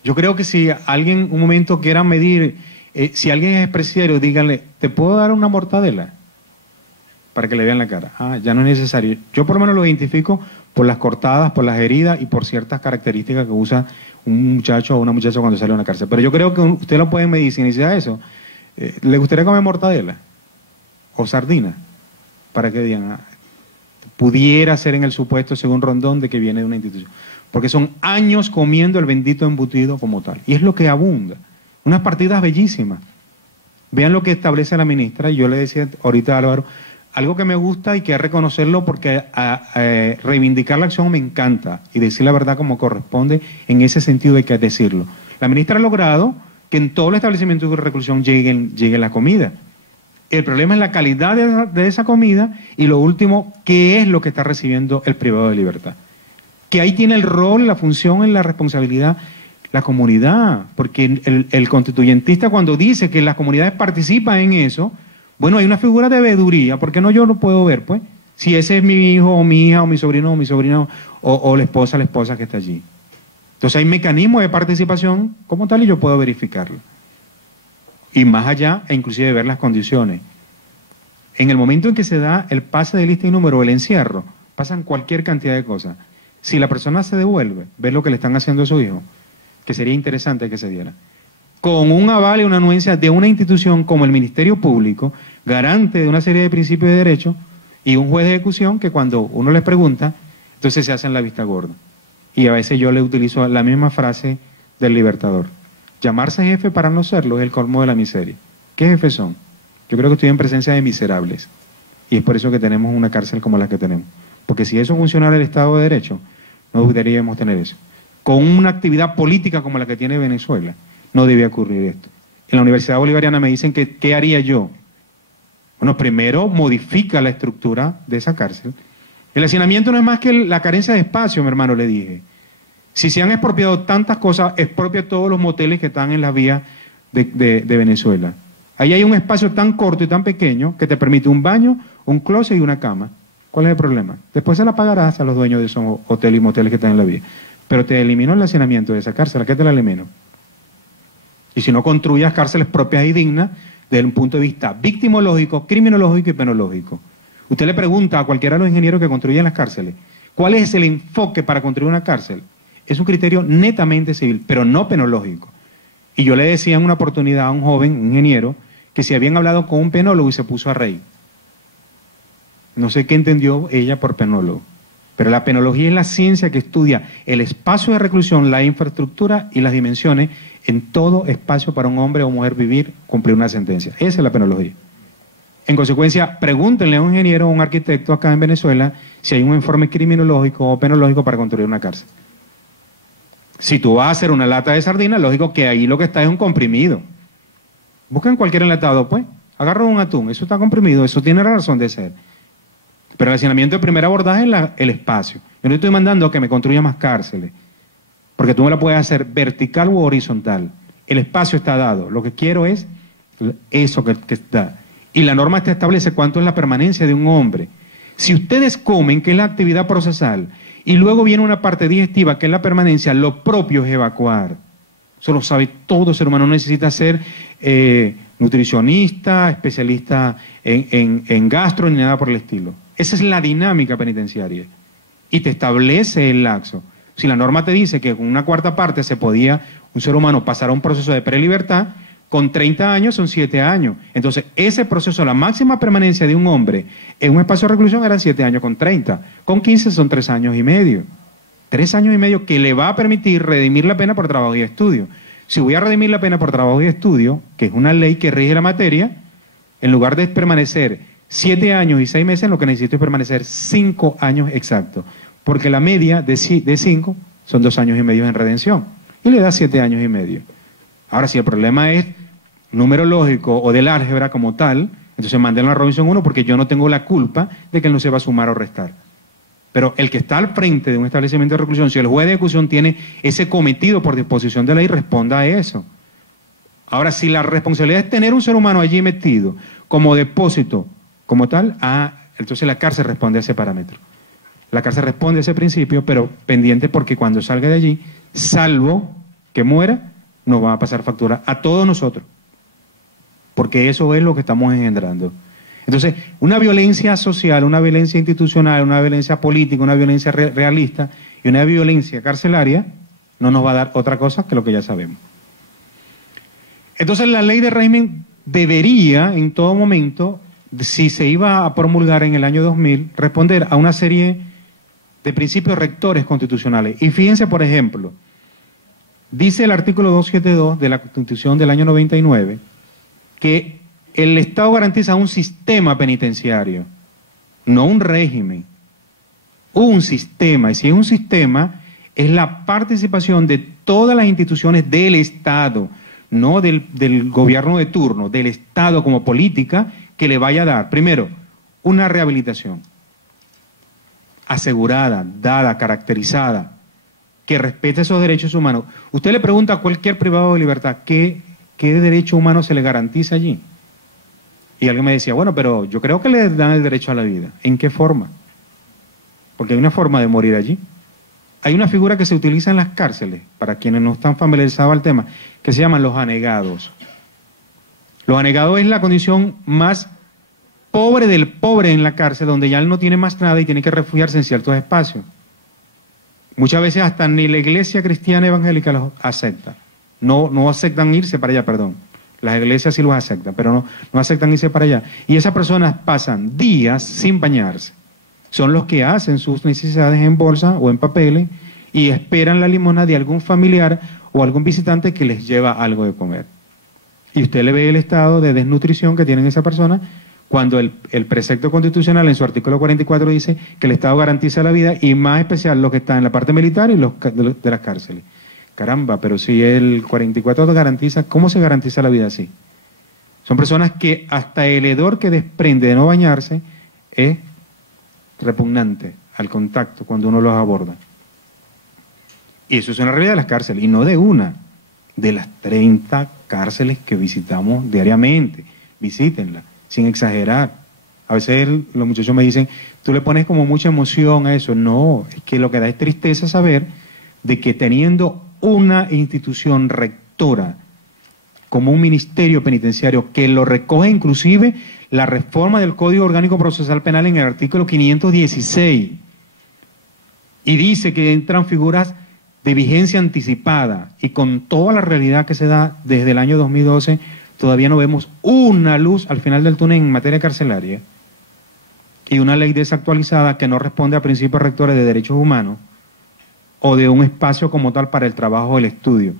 Yo creo que si alguien un momento quiera medir, si alguien es presidio, díganle, ¿te puedo dar una mortadela? Para que le vean la cara. Ah, ya no es necesario. Yo por lo menos lo identifico por las cortadas, por las heridas y por ciertas características que usa un muchacho o una muchacha cuando sale de una cárcel. Pero yo creo que usted lo puede medir sin necesidad de eso. ¿Le gustaría comer mortadela? ¿O sardina? Para que digan, pudiera ser en el supuesto, según Rondón, de que viene de una institución. Porque son años comiendo el bendito embutido como tal. Y es lo que abunda. Unas partidas bellísimas. Vean lo que establece la ministra, y yo le decía ahorita a Álvaro, algo que me gusta y que reconocerlo porque reivindicar la acción me encanta y decir la verdad como corresponde en ese sentido hay que decirlo. La ministra ha logrado que en todo el establecimiento de reclusión llegue la comida. El problema es la calidad de esa comida y lo último, ¿qué es lo que está recibiendo el privado de libertad? Que ahí tiene el rol, la función y la responsabilidad la comunidad, porque el constituyentista cuando dice que las comunidades participan en eso, bueno, hay una figura de veeduría, ¿por qué no yo lo puedo ver, pues? Si ese es mi hijo o mi hija o mi sobrino o la esposa que está allí. Entonces hay mecanismos de participación como tal y yo puedo verificarlo. Y más allá, e inclusive ver las condiciones. En el momento en que se da el pase de lista y número o el encierro, pasan cualquier cantidad de cosas. Si la persona se devuelve, ve lo que le están haciendo a su hijo, que sería interesante que se diera, con un aval y una anuencia de una institución como el Ministerio Público, garante de una serie de principios de derecho, y un juez de ejecución que cuando uno les pregunta, entonces se hacen la vista gorda. Y a veces yo le utilizo la misma frase del Libertador. Llamarse jefe para no serlo es el colmo de la miseria. ¿Qué jefes son? Yo creo que estoy en presencia de miserables. Y es por eso que tenemos una cárcel como la que tenemos. Porque si eso funcionara el Estado de Derecho, no deberíamos tener eso. Con una actividad política como la que tiene Venezuela, no debía ocurrir esto. En la Universidad Bolivariana me dicen que ¿qué haría yo? Bueno, primero modifica la estructura de esa cárcel. El hacinamiento no es más que la carencia de espacio, mi hermano, le dije. Si se han expropiado tantas cosas, expropia todos los moteles que están en las vías de Venezuela. Ahí hay un espacio tan corto y tan pequeño que te permite un baño, un closet y una cama. ¿Cuál es el problema? Después se la pagarás a los dueños de esos hoteles y moteles que están en la vía. Pero te eliminó el hacinamiento de esa cárcel. ¿A qué te la eliminó? Y si no construyas cárceles propias y dignas desde un punto de vista victimológico, criminológico y penológico. Usted le pregunta a cualquiera de los ingenieros que construyen las cárceles, ¿cuál es el enfoque para construir una cárcel? Es un criterio netamente civil, pero no penológico. Y yo le decía en una oportunidad a un joven, un ingeniero, que si habían hablado con un penólogo y se puso a reír. No sé qué entendió ella por penólogo. Pero la penología es la ciencia que estudia el espacio de reclusión, la infraestructura y las dimensiones en todo espacio para un hombre o mujer vivir, cumplir una sentencia. Esa es la penología. En consecuencia, pregúntenle a un ingeniero o un arquitecto acá en Venezuela si hay un informe criminológico o penológico para construir una cárcel. Si tú vas a hacer una lata de sardinas, lógico que ahí lo que está es un comprimido. Busquen cualquier enlatado, pues. Agarran un atún, eso está comprimido, eso tiene razón de ser. Pero el hacinamiento de primer abordaje es el espacio. Yo no estoy mandando a que me construya más cárceles, porque tú me la puedes hacer vertical u horizontal. El espacio está dado. Lo que quiero es eso que está. Y la norma te establece cuánto es la permanencia de un hombre. Si ustedes comen, que es la actividad procesal, y luego viene una parte digestiva, que es la permanencia, lo propio es evacuar. Eso lo sabe todo ser humano. No necesita ser nutricionista, especialista en gastro, ni nada por el estilo. Esa es la dinámica penitenciaria. Y te establece el laxo. Si la norma te dice que con una cuarta parte se podía un ser humano pasar a un proceso de prelibertad, con 30 años son 7 años. Entonces, ese proceso, la máxima permanencia de un hombre en un espacio de reclusión eran 7 años con 30. Con 15 son 3 años y medio. 3 años y medio que le va a permitir redimir la pena por trabajo y estudio. Si voy a redimir la pena por trabajo y estudio, que es una ley que rige la materia, en lugar de permanecer 7 años y 6 meses, lo que necesito es permanecer 5 años exactos. Porque la media de 5 son 2 años y medio en redención. Y le da 7 años y medio. Ahora, si el problema es numerológico o del álgebra como tal, entonces mándenlo a Robinson 1 porque yo no tengo la culpa de que él no se va a sumar o restar. Pero el que está al frente de un establecimiento de reclusión, si el juez de ejecución tiene ese cometido por disposición de ley, responda a eso. Ahora, si la responsabilidad es tener un ser humano allí metido como depósito, como tal, entonces la cárcel responde a ese parámetro. La cárcel responde a ese principio, pero pendiente porque cuando salga de allí, salvo que muera, nos va a pasar factura a todos nosotros. Porque eso es lo que estamos engendrando. Entonces, una violencia social, una violencia institucional, una violencia política, una violencia realista y una violencia carcelaria no nos va a dar otra cosa que lo que ya sabemos. Entonces, la ley de régimen debería, en todo momento, si se iba a promulgar en el año 2000, responder a una serie de principios rectores constitucionales. Y fíjense, por ejemplo, dice el artículo 272 de la Constitución del año 99 que el Estado garantiza un sistema penitenciario, no un régimen, un sistema. Y si es un sistema, es la participación de todas las instituciones del Estado, no del gobierno de turno, del Estado como política que le vaya a dar, primero, una rehabilitación asegurada, dada, caracterizada, que respete esos derechos humanos. Usted le pregunta a cualquier privado de libertad, ¿qué derecho humano se le garantiza allí? Y alguien me decía, bueno, pero yo creo que le dan el derecho a la vida. ¿En qué forma? Porque hay una forma de morir allí. Hay una figura que se utiliza en las cárceles, para quienes no están familiarizados al tema, que se llaman los anegados. Los anegados es la condición más pobre del pobre en la cárcel, donde ya él no tiene más nada y tiene que refugiarse en ciertos espacios. Muchas veces hasta ni la iglesia cristiana evangélica los acepta. No aceptan irse para allá, perdón. Las iglesias sí los aceptan, pero no aceptan irse para allá. Y esas personas pasan días sin bañarse. Son los que hacen sus necesidades en bolsa o en papeles y esperan la limosna de algún familiar o algún visitante que les lleva algo de comer. Y usted le ve el estado de desnutrición que tienen esa persona cuando el precepto constitucional en su artículo 44 dice que el Estado garantiza la vida y más especial los que están en la parte militar y los de las cárceles. Caramba, pero si el 44 garantiza, ¿cómo se garantiza la vida así? Son personas que hasta el hedor que desprende de no bañarse es repugnante al contacto cuando uno los aborda. Y eso es una realidad de las cárceles, y no de una, de las 30 cárceles que visitamos diariamente. Visítenla, sin exagerar. A veces los muchachos me dicen, tú le pones como mucha emoción a eso. No, es que lo que da es tristeza saber de que teniendo una institución rectora como un ministerio penitenciario que lo recoge inclusive la reforma del Código Orgánico Procesal Penal en el artículo 516 y dice que entran figuras de vigencia anticipada, y con toda la realidad que se da desde el año 2012 todavía no vemos una luz al final del túnel en materia carcelaria, y una ley desactualizada que no responde a principios rectores de derechos humanos o de un espacio como tal para el trabajo o el estudio.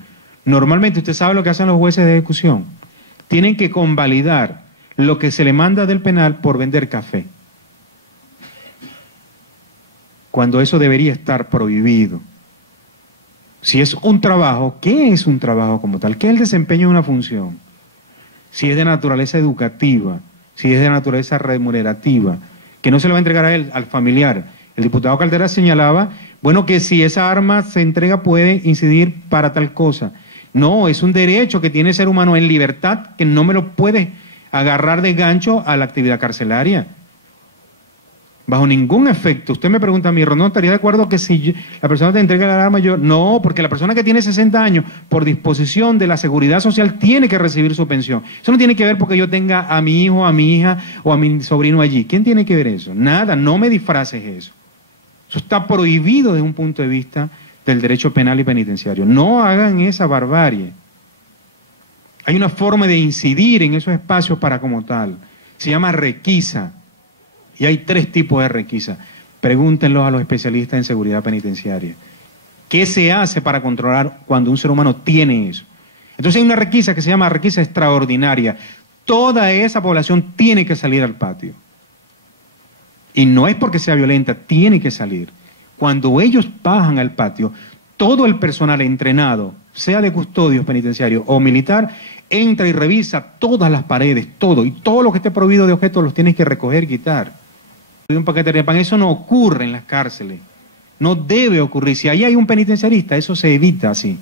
Normalmente usted sabe lo que hacen los jueces de ejecución, tienen que convalidar lo que se le manda del penal por vender café, cuando eso debería estar prohibido. Si es un trabajo, ¿qué es un trabajo como tal? ¿Qué es el desempeño de una función? Si es de naturaleza educativa, si es de naturaleza remunerativa, que no se le va a entregar a él, al familiar. El diputado Caldera señalaba, bueno, que si esa arma se entrega puede incidir para tal cosa. No, es un derecho que tiene el ser humano en libertad, que no me lo puede agarrar de gancho a la actividad carcelaria. Bajo ningún efecto. Usted me pregunta a mí, Rondón, ¿estaría de acuerdo que si la persona te entrega la arma, yo? No, porque la persona que tiene 60 años, por disposición de la seguridad social, tiene que recibir su pensión. Eso no tiene que ver porque yo tenga a mi hijo, a mi hija o a mi sobrino allí. ¿Quién tiene que ver eso? Nada, no me disfraces eso. Eso está prohibido desde un punto de vista del derecho penal y penitenciario. No hagan esa barbarie. Hay una forma de incidir en esos espacios para como tal. Se llama requisa. Y hay 3 tipos de requisa. Pregúntenlos a los especialistas en seguridad penitenciaria. ¿Qué se hace para controlar cuando un ser humano tiene eso? Entonces hay una requisa que se llama requisa extraordinaria. Toda esa población tiene que salir al patio. Y no es porque sea violenta, tiene que salir. Cuando ellos bajan al patio, todo el personal entrenado, sea de custodios penitenciarios o militar, entra y revisa todas las paredes, todo, y todo lo que esté prohibido de objetos los tienes que recoger y quitar. Un paquete de pan, eso no ocurre en las cárceles, no debe ocurrir. Si ahí hay un penitenciarista, eso se evita así.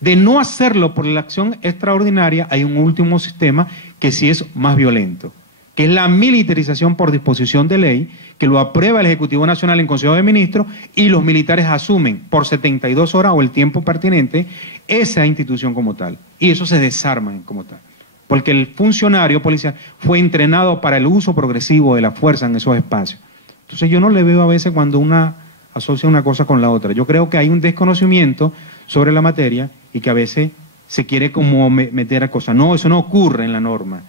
De no hacerlo por la acción extraordinaria, hay un último sistema que sí es más violento, que es la militarización por disposición de ley, que lo aprueba el Ejecutivo Nacional en Consejo de Ministros y los militares asumen por 72 horas o el tiempo pertinente esa institución como tal, y eso se desarma como tal. Porque el funcionario policial fue entrenado para el uso progresivo de la fuerza en esos espacios. Entonces yo no le veo a veces cuando una asocia una cosa con la otra. Yo creo que hay un desconocimiento sobre la materia y que a veces se quiere como meter a cosas. No, eso no ocurre en la norma.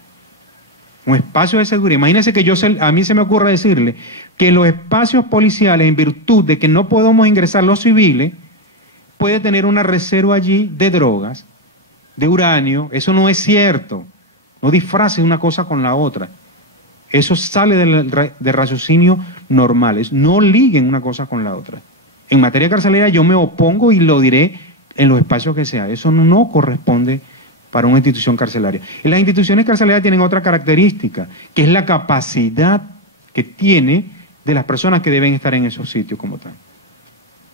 Un espacio de seguridad. Imagínense que a mí se me ocurra decirle que en los espacios policiales, en virtud de que no podemos ingresar los civiles, puede tener una reserva allí de drogas, de uranio. Eso no es cierto. No disfrace una cosa con la otra. Eso sale del raciocinio normal. No liguen una cosa con la otra. En materia carcelaria yo me opongo y lo diré en los espacios que sea. Eso no corresponde para una institución carcelaria. Y las instituciones carcelarias tienen otra característica, que es la capacidad que tiene de las personas que deben estar en esos sitios como tal.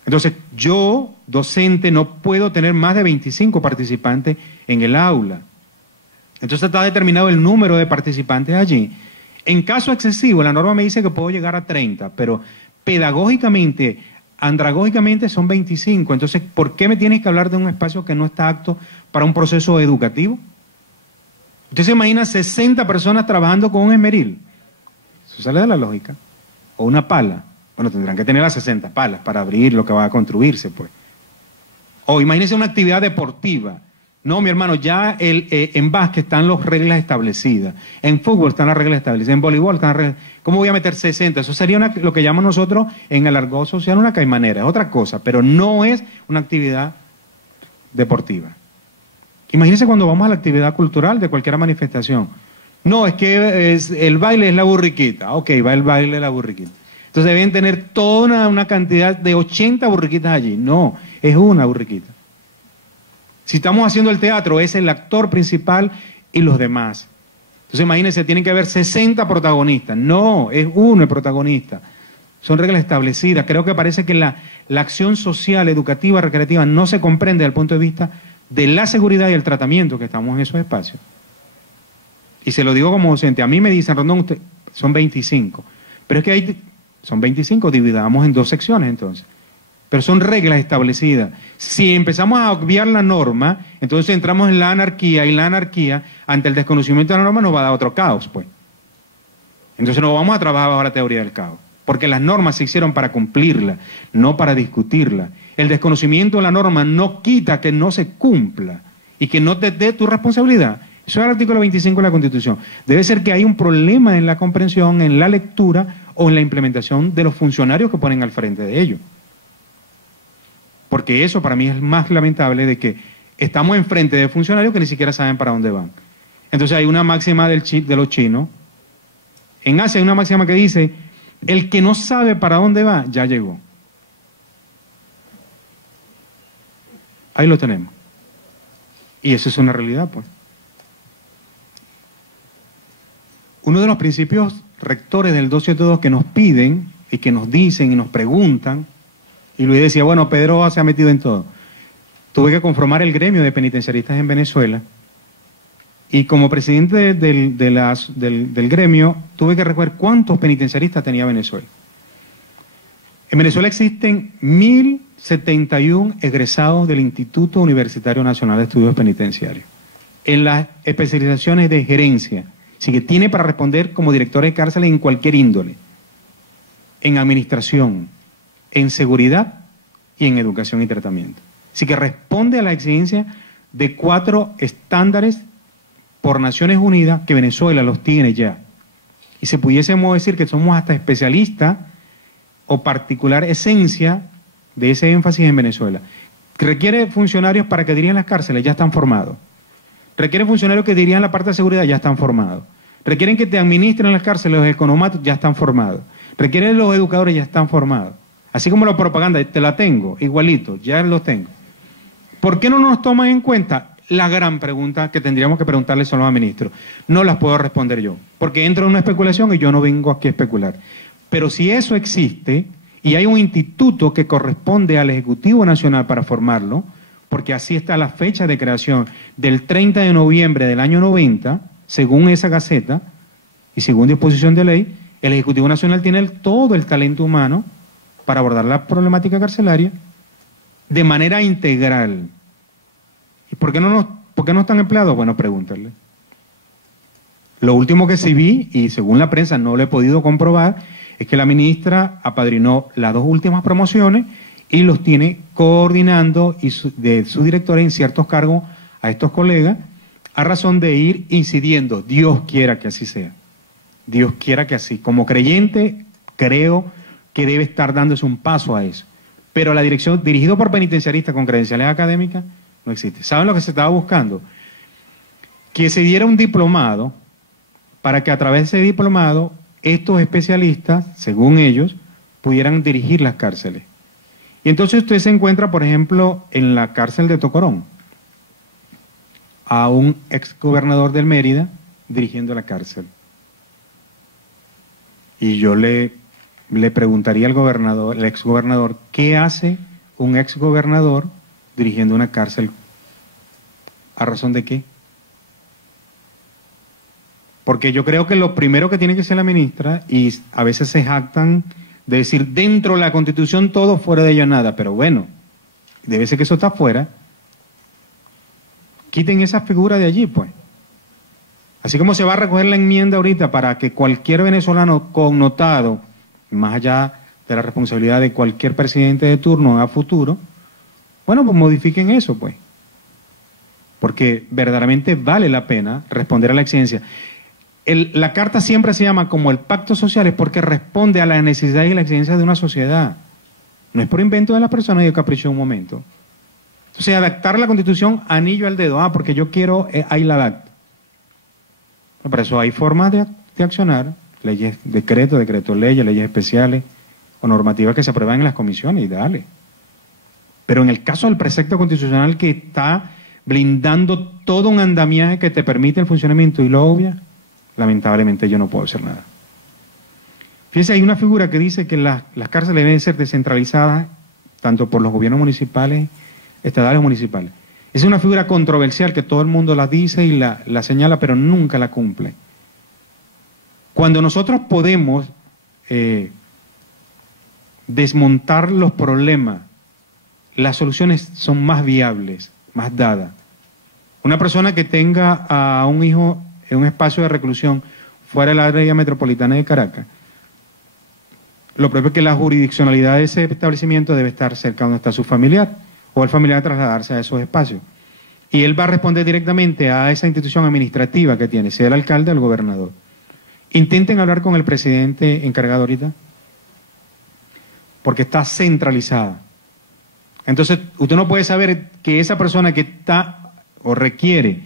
Entonces, yo, docente, no puedo tener más de 25 participantes en el aula. Entonces está determinado el número de participantes allí. En caso excesivo, la norma me dice que puedo llegar a 30, pero pedagógicamente, andragógicamente son 25. Entonces, ¿por qué me tienes que hablar de un espacio que no está apto para un proceso educativo? Usted se imagina 60 personas trabajando con un esmeril. Eso sale de la lógica. O una pala. Bueno, tendrán que tener las 60 palas para abrir lo que va a construirse, pues. O imagínense una actividad deportiva. No, mi hermano, ya en básquet están las reglas establecidas. En fútbol están las reglas establecidas. En voleibol están las reglas. ¿Cómo voy a meter 60? Eso sería lo que llamamos nosotros en el argot social una caimanera. Es otra cosa, pero no es una actividad deportiva. Imagínense cuando vamos a la actividad cultural de cualquier manifestación. No, es que el baile es la burriquita. Ok, va el baile de la burriquita. Entonces deben tener toda una cantidad de 80 burriquitas allí. No, es una burriquita. Si estamos haciendo el teatro, es el actor principal y los demás. Entonces imagínense, tienen que haber 60 protagonistas. No, es uno el protagonista. Son reglas establecidas. Creo que parece que la acción social, educativa, recreativa no se comprende desde el punto de vista de la seguridad y el tratamiento que estamos en esos espacios. Y se lo digo como docente. A mí me dicen, Rondón, son 25. Pero es que son 25, dividamos en 2 secciones entonces. Pero son reglas establecidas. Si empezamos a obviar la norma, entonces entramos en la anarquía, y la anarquía, ante el desconocimiento de la norma, nos va a dar otro caos, pues. Entonces no vamos a trabajar bajo la teoría del caos, porque las normas se hicieron para cumplirla, no para discutirla. El desconocimiento de la norma no quita que no se cumpla y que no te dé tu responsabilidad. Eso es el artículo 25 de la Constitución. Debe ser que hay un problema en la comprensión, en la lectura o en la implementación de los funcionarios que ponen al frente de ello. Porque eso para mí es más lamentable, de que estamos enfrente de funcionarios que ni siquiera saben para dónde van. Entonces hay una máxima de los chinos. En Asia hay una máxima que dice, el que no sabe para dónde va, ya llegó. Ahí lo tenemos. Y eso es una realidad, pues. Uno de los principios rectores del 272 que nos piden y que nos dicen y nos preguntan, y Luis decía, bueno, Pedro se ha metido en todo. Tuve que conformar el gremio de penitenciaristas en Venezuela, y como presidente del gremio tuve que recoger cuántos penitenciaristas tenía Venezuela. En Venezuela existen 1.071 egresados del Instituto Universitario Nacional de Estudios Penitenciarios, en las especializaciones de gerencia. Así que tiene para responder como director de cárceles en cualquier índole, en administración, en seguridad y en educación y tratamiento. Así que responde a la exigencia de 4 estándares por Naciones Unidas que Venezuela los tiene ya. Y se pudiésemos decir que somos hasta especialistas o particular esencia de ese énfasis en Venezuela. Requiere funcionarios para que dirijan las cárceles, ya están formados. Requieren funcionarios que dirijan la parte de seguridad, ya están formados. Requieren que te administren las cárceles, los economatos, ya están formados. Requieren los educadores, ya están formados. Así como la propaganda, te la tengo, igualito, ya los tengo. ¿Por qué no nos toman en cuenta? La gran pregunta que tendríamos que preguntarle son los ministros. No las puedo responder yo, porque entro en una especulación y yo no vengo aquí a especular. Pero si eso existe, y hay un instituto que corresponde al Ejecutivo Nacional para formarlo, porque así está la fecha de creación del 30 de noviembre del año 90, según esa gaceta y según disposición de ley, el Ejecutivo Nacional tiene todo el talento humano para abordar la problemática carcelaria de manera integral. ¿Y por qué no están empleados? Bueno, pregúntale. Lo último que sí vi, y según la prensa no lo he podido comprobar, es que la ministra apadrinó las 2 últimas promociones y los tiene coordinando de su directora en ciertos cargos a estos colegas, a razón de ir incidiendo. Dios quiera que así sea. Dios quiera que así. Como creyente, creo que debe estar dándose un paso a eso. Pero la dirección, dirigido por penitenciaristas con credenciales académicas, no existe. ¿Saben lo que se estaba buscando? Que se diera un diplomado para que a través de ese diplomado estos especialistas, según ellos, pudieran dirigir las cárceles. Y entonces usted se encuentra, por ejemplo, en la cárcel de Tocorón, a un exgobernador del Mérida dirigiendo la cárcel. Y yo le preguntaría al gobernador, el exgobernador, ¿qué hace un exgobernador dirigiendo una cárcel? ¿A razón de qué? Porque yo creo que lo primero que tiene que ser la ministra, y a veces se jactan de decir dentro de la Constitución todo, fuera de ella nada, pero bueno, debe ser que eso está fuera. Quiten esa figura de allí, pues. Así como se va a recoger la enmienda ahorita para que cualquier venezolano connotado, más allá de la responsabilidad de cualquier presidente de turno a futuro, bueno, pues modifiquen eso, pues. Porque verdaderamente vale la pena responder a la exigencia. La carta siempre se llama como el pacto social, es porque responde a la necesidad y la exigencia de una sociedad. No es por invento de la persona y de capricho de un momento. Entonces, adaptar la Constitución anillo al dedo. Porque yo quiero, ahí la adapto. Para eso hay formas de accionar, leyes, decretos leyes, leyes especiales o normativas que se aprueban en las comisiones y dale. Pero en el caso del precepto constitucional que está blindando todo un andamiaje que te permite el funcionamiento y lo obvia, lamentablemente yo no puedo hacer nada. Fíjense, hay una figura que dice que las cárceles deben ser descentralizadas tanto por los gobiernos municipales, estatales o municipales. Es una figura controversial que todo el mundo la dice y la señala, pero nunca la cumple. Cuando nosotros podemos desmontar los problemas, las soluciones son más viables, más dadas. Una persona que tenga a un hijo en un espacio de reclusión fuera del área metropolitana de Caracas, lo propio es que la jurisdiccionalidad de ese establecimiento debe estar cerca donde está su familiar, o el familiar trasladarse a esos espacios. Y él va a responder directamente a esa institución administrativa que tiene, sea el alcalde o el gobernador. Intenten hablar con el presidente encargado ahorita, porque está centralizada. Entonces, usted no puede saber que esa persona que está o requiere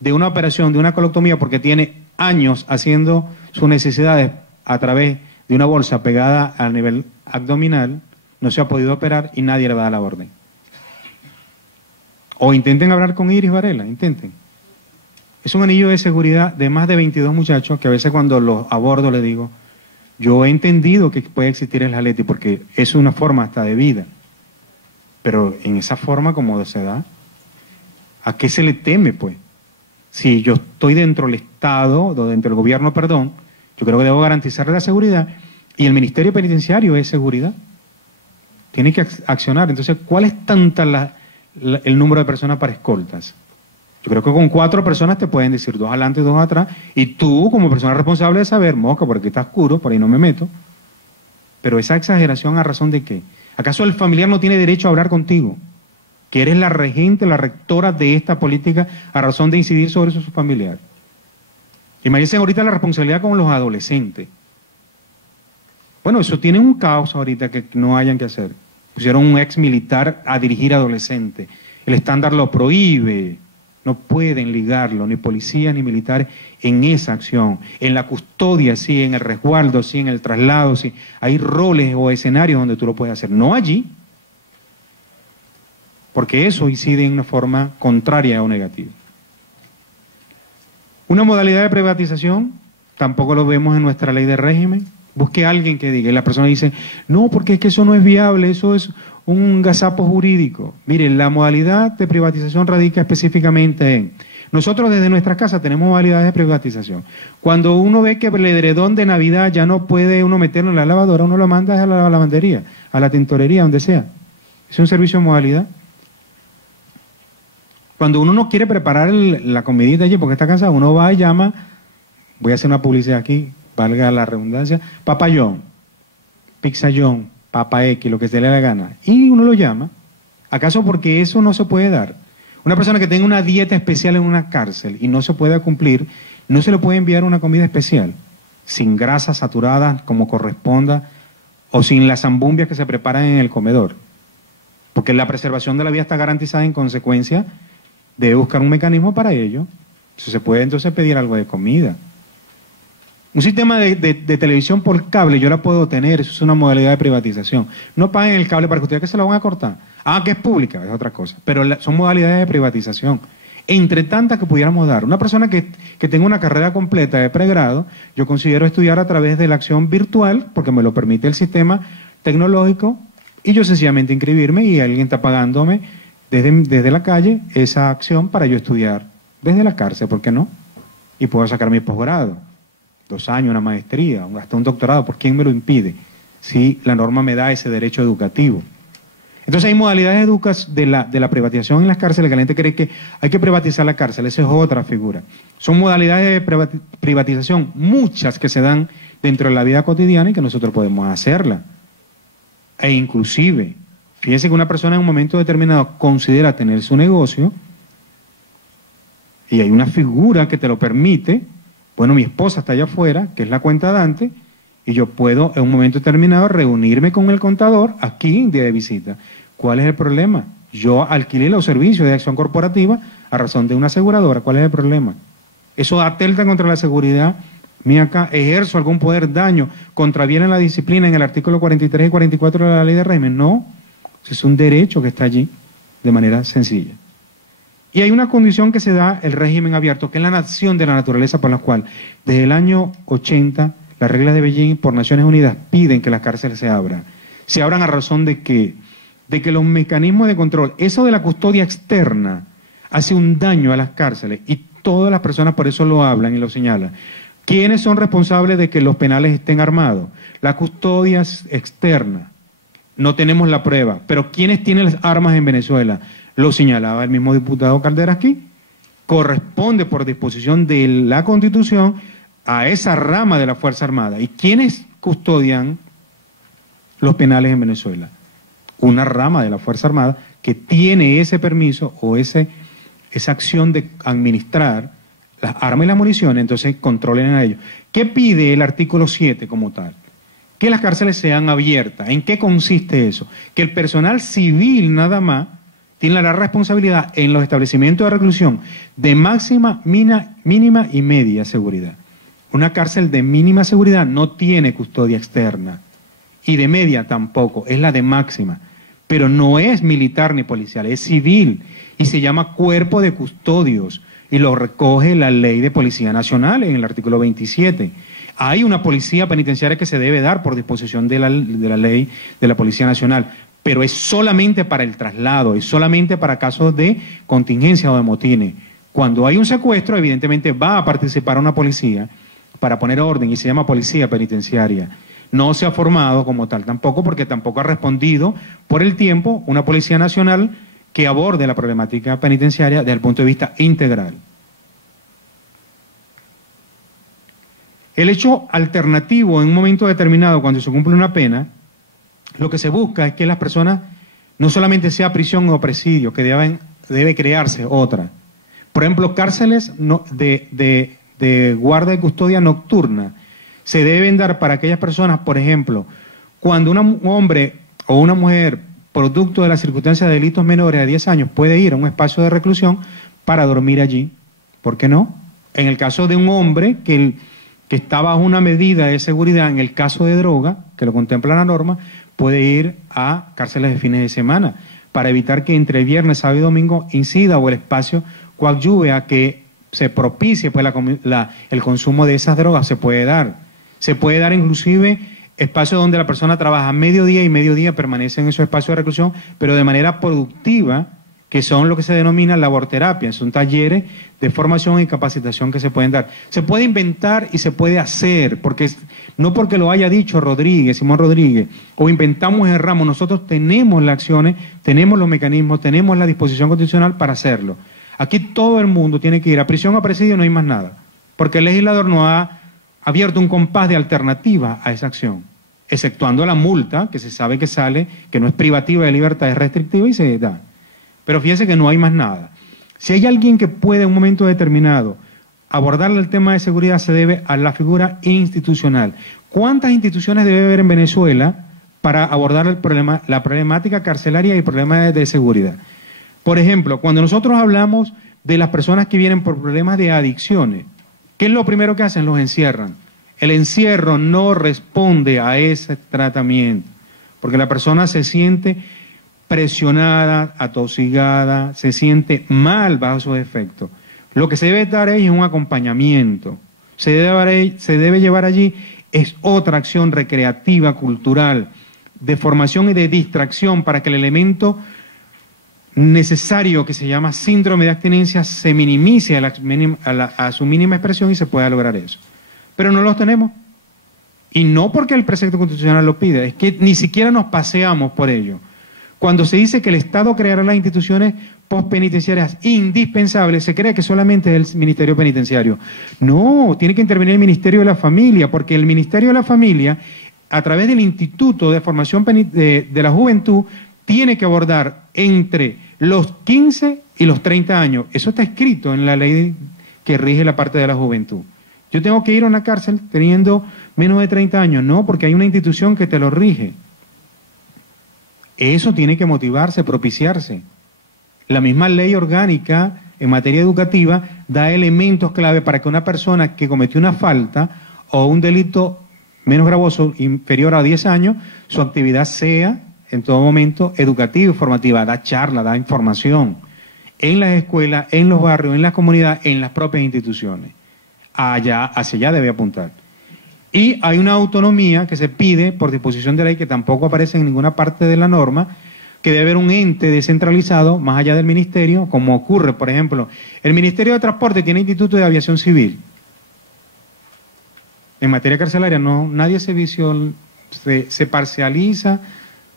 de una operación, de una colectomía, porque tiene años haciendo sus necesidades a través de una bolsa pegada al nivel abdominal, no se ha podido operar y nadie le va a dar la orden. O intenten hablar con Iris Varela, intenten. Es un anillo de seguridad de más de 22 muchachos que a veces cuando los abordo les digo, yo he entendido que puede existir el jalete porque es una forma hasta de vida, pero en esa forma como se da, ¿a qué se le teme, pues? Si yo estoy dentro del Estado, o dentro del gobierno, perdón, yo creo que debo garantizar la seguridad y el Ministerio Penitenciario es seguridad. Tiene que accionar. Entonces, ¿cuál es tanta el número de personas para escoltas? Yo creo que con 4 personas te pueden decir 2 adelante y 2 atrás, y tú, como persona responsable de saber, mosca, porque está oscuro, por ahí no me meto. Pero esa exageración, ¿a razón de qué? ¿Acaso el familiar no tiene derecho a hablar contigo? Que eres la regente, la rectora de esta política, a razón de incidir sobre su familiar. Imagínense ahorita la responsabilidad con los adolescentes. Bueno, eso tiene un caos ahorita que no hayan que hacer. Pusieron un ex militar a dirigir adolescentes. El estándar lo prohíbe. No pueden ligarlo, ni policías ni militares, en esa acción. En la custodia, sí, en el resguardo, sí, en el traslado, sí. Hay roles o escenarios donde tú lo puedes hacer. No allí. Porque eso incide en una forma contraria o negativa. Una modalidad de privatización, tampoco lo vemos en nuestra ley de régimen. Busque a alguien que diga, y la persona dice, no, porque es que eso no es viable, eso es un gazapo jurídico. Mire, la modalidad de privatización radica específicamente en, nosotros desde nuestra casa tenemos modalidades de privatización. Cuando uno ve que el edredón de Navidad ya no puede uno meterlo en la lavadora, uno lo manda a la lavandería, a la tintorería, donde sea. Es un servicio de modalidad. Cuando uno no quiere preparar la comidita allí porque está cansado, uno va y llama, voy a hacer una publicidad aquí, valga la redundancia, Papa John, Pizza John, Papa X, lo que se le dé la gana. Y uno lo llama. ¿Acaso porque eso no se puede dar? Una persona que tenga una dieta especial en una cárcel y no se pueda cumplir, no se le puede enviar una comida especial, sin grasas saturadas como corresponda, o sin las zambumbias que se preparan en el comedor. Porque la preservación de la vida está garantizada, en consecuencia, debe buscar un mecanismo para ello. Se puede entonces pedir algo de comida. Un sistema de televisión por cable yo la puedo tener, eso es una modalidad de privatización. No paguen el cable para que ustedes que se lo van a cortar. Ah, que es pública, es otra cosa. Pero son modalidades de privatización. Entre tantas que pudiéramos dar. Una persona que tenga una carrera completa de pregrado, yo considero estudiar a través de la acción virtual, porque me lo permite el sistema tecnológico, y yo sencillamente inscribirme y alguien está pagándome desde la calle esa acción para yo estudiar desde la cárcel, ¿por qué no? Y puedo sacar mi posgrado, 2 años, una maestría, hasta un doctorado. ¿Por quién me lo impide? Si la norma me da ese derecho educativo. Entonces hay modalidades de la privatización en las cárceles, que la gente cree que hay que privatizar la cárcel, esa es otra figura. Son modalidades de privatización, muchas que se dan dentro de la vida cotidiana y que nosotros podemos hacerla. E inclusive, fíjense que una persona en un momento determinado considera tener su negocio y hay una figura que te lo permite. Bueno, mi esposa está allá afuera, que es la cuenta dante, y yo puedo en un momento determinado reunirme con el contador aquí en día de visita. ¿Cuál es el problema? Yo alquilé los servicios de acción corporativa a razón de una aseguradora. ¿Cuál es el problema? Eso atenta contra la seguridad mía acá. ¿Ejerzo algún poder, daño, contraviene la disciplina en el artículo 43 y 44 de la ley de régimen? No, es un derecho que está allí de manera sencilla. Y hay una condición que se da el régimen abierto, que es la nación de la naturaleza, por la cual desde el año 80 las reglas de Beijing por Naciones Unidas piden que las cárceles se abran. Se abran a razón de que los mecanismos de control, eso de la custodia externa, hace un daño a las cárceles y todas las personas por eso lo hablan y lo señalan. ¿Quiénes son responsables de que los penales estén armados? La custodia externa. No tenemos la prueba, pero ¿quiénes tienen las armas en Venezuela? Lo señalaba el mismo diputado Caldera aquí. Corresponde por disposición de la Constitución a esa rama de la Fuerza Armada. ¿Y quiénes custodian los penales en Venezuela? Una rama de la Fuerza Armada que tiene ese permiso o esa acción de administrar las armas y las municiones, entonces controlen a ellos. ¿Qué pide el artículo 7 como tal? Que las cárceles sean abiertas. ¿En qué consiste eso? Que el personal civil nada más tiene la responsabilidad en los establecimientos de reclusión de máxima, mínima y media seguridad. Una cárcel de mínima seguridad no tiene custodia externa y de media tampoco, es la de máxima, pero no es militar ni policial, es civil y se llama cuerpo de custodios y lo recoge la ley de Policía Nacional en el artículo 27. Hay una policía penitenciaria que se debe dar por disposición de la ley de la Policía Nacional, pero es solamente para el traslado, es solamente para casos de contingencia o de motines. Cuando hay un secuestro, evidentemente va a participar una policía para poner orden y se llama policía penitenciaria. No se ha formado como tal tampoco, porque tampoco ha respondido por el tiempo una Policía Nacional que aborde la problemática penitenciaria desde el punto de vista integral. El hecho alternativo en un momento determinado, cuando se cumple una pena, lo que se busca es que las personas no solamente sea prisión o presidio, que debe crearse otra. Por ejemplo, cárceles de guardia y custodia nocturna se deben dar para aquellas personas, por ejemplo, cuando un hombre o una mujer, producto de las circunstancias de delitos menores de 10 años, puede ir a un espacio de reclusión para dormir allí. ¿Por qué no? En el caso de un hombre que está bajo una medida de seguridad, en el caso de droga, que lo contempla la norma, puede ir a cárceles de fines de semana para evitar que entre viernes, sábado y domingo incida o el espacio coadyuve a que se propicie pues, el consumo de esas drogas. Se puede dar inclusive espacios donde la persona trabaja mediodía y mediodía permanece en esos espacios de reclusión, pero de manera productiva, que son lo que se denomina laborterapia, son talleres de formación y capacitación que se pueden dar. Se puede inventar y se puede hacer, no porque lo haya dicho Simón Rodríguez, o inventamos y erramos, nosotros tenemos las acciones, tenemos los mecanismos, tenemos la disposición constitucional para hacerlo. Aquí todo el mundo tiene que ir a prisión o a presidio, no hay más nada, porque el legislador no ha abierto un compás de alternativa a esa acción, exceptuando la multa, que se sabe que sale, que no es privativa de libertad, es restrictiva y se da. Pero fíjense que no hay más nada. Si hay alguien que puede en un momento determinado abordar el tema de seguridad, se debe a la figura institucional. ¿Cuántas instituciones debe haber en Venezuela para abordar el problema, la problemática carcelaria y el problema de seguridad? Por ejemplo, cuando nosotros hablamos de las personas que vienen por problemas de adicciones, ¿qué es lo primero que hacen? Los encierran. El encierro no responde a ese tratamiento, porque la persona se siente presionada, atosigada, se siente mal bajo sus efectos. Lo que se debe dar ahí es un acompañamiento. Se debe llevar allí es otra acción recreativa, cultural, de formación y de distracción para que el elemento necesario que se llama síndrome de abstinencia se minimice a su mínima expresión y se pueda lograr eso. Pero no los tenemos. Y no porque el precepto constitucional lo pide, es que ni siquiera nos paseamos por ello. Cuando se dice que el Estado creará las instituciones postpenitenciarias indispensables, se cree que solamente es el Ministerio Penitenciario. No, tiene que intervenir el Ministerio de la Familia, porque el Ministerio de la Familia, a través del Instituto de Formación de la Juventud, tiene que abordar entre los 15 y los 30 años. Eso está escrito en la ley que rige la parte de la juventud. Yo tengo que ir a una cárcel teniendo menos de 30 años. No, porque hay una institución que te lo rige. Eso tiene que motivarse, propiciarse. La misma ley orgánica en materia educativa da elementos clave para que una persona que cometió una falta o un delito menos gravoso, inferior a 10 años, su actividad sea en todo momento educativa y formativa, da charla, da información en las escuelas, en los barrios, en las comunidades, en las propias instituciones. Hacia allá debe apuntar. Y hay una autonomía que se pide por disposición de ley que tampoco aparece en ninguna parte de la norma, que debe haber un ente descentralizado más allá del ministerio, como ocurre, por ejemplo, el Ministerio de Transporte tiene Instituto de Aviación Civil. En materia carcelaria no, nadie se parcializa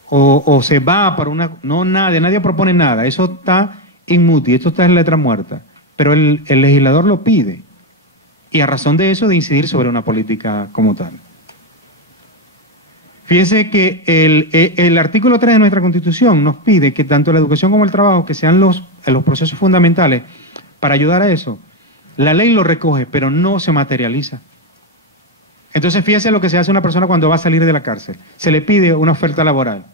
o se va para una... No, nadie propone nada, eso está inmútil, esto está en letra muerta, pero el legislador lo pide. Y a razón de eso de incidir sobre una política como tal. Fíjense que el artículo 3 de nuestra Constitución nos pide que tanto la educación como el trabajo, que sean los procesos fundamentales para ayudar a eso. La ley lo recoge, pero no se materializa. Entonces fíjense lo que se hace a una persona cuando va a salir de la cárcel. Se le pide una oferta laboral.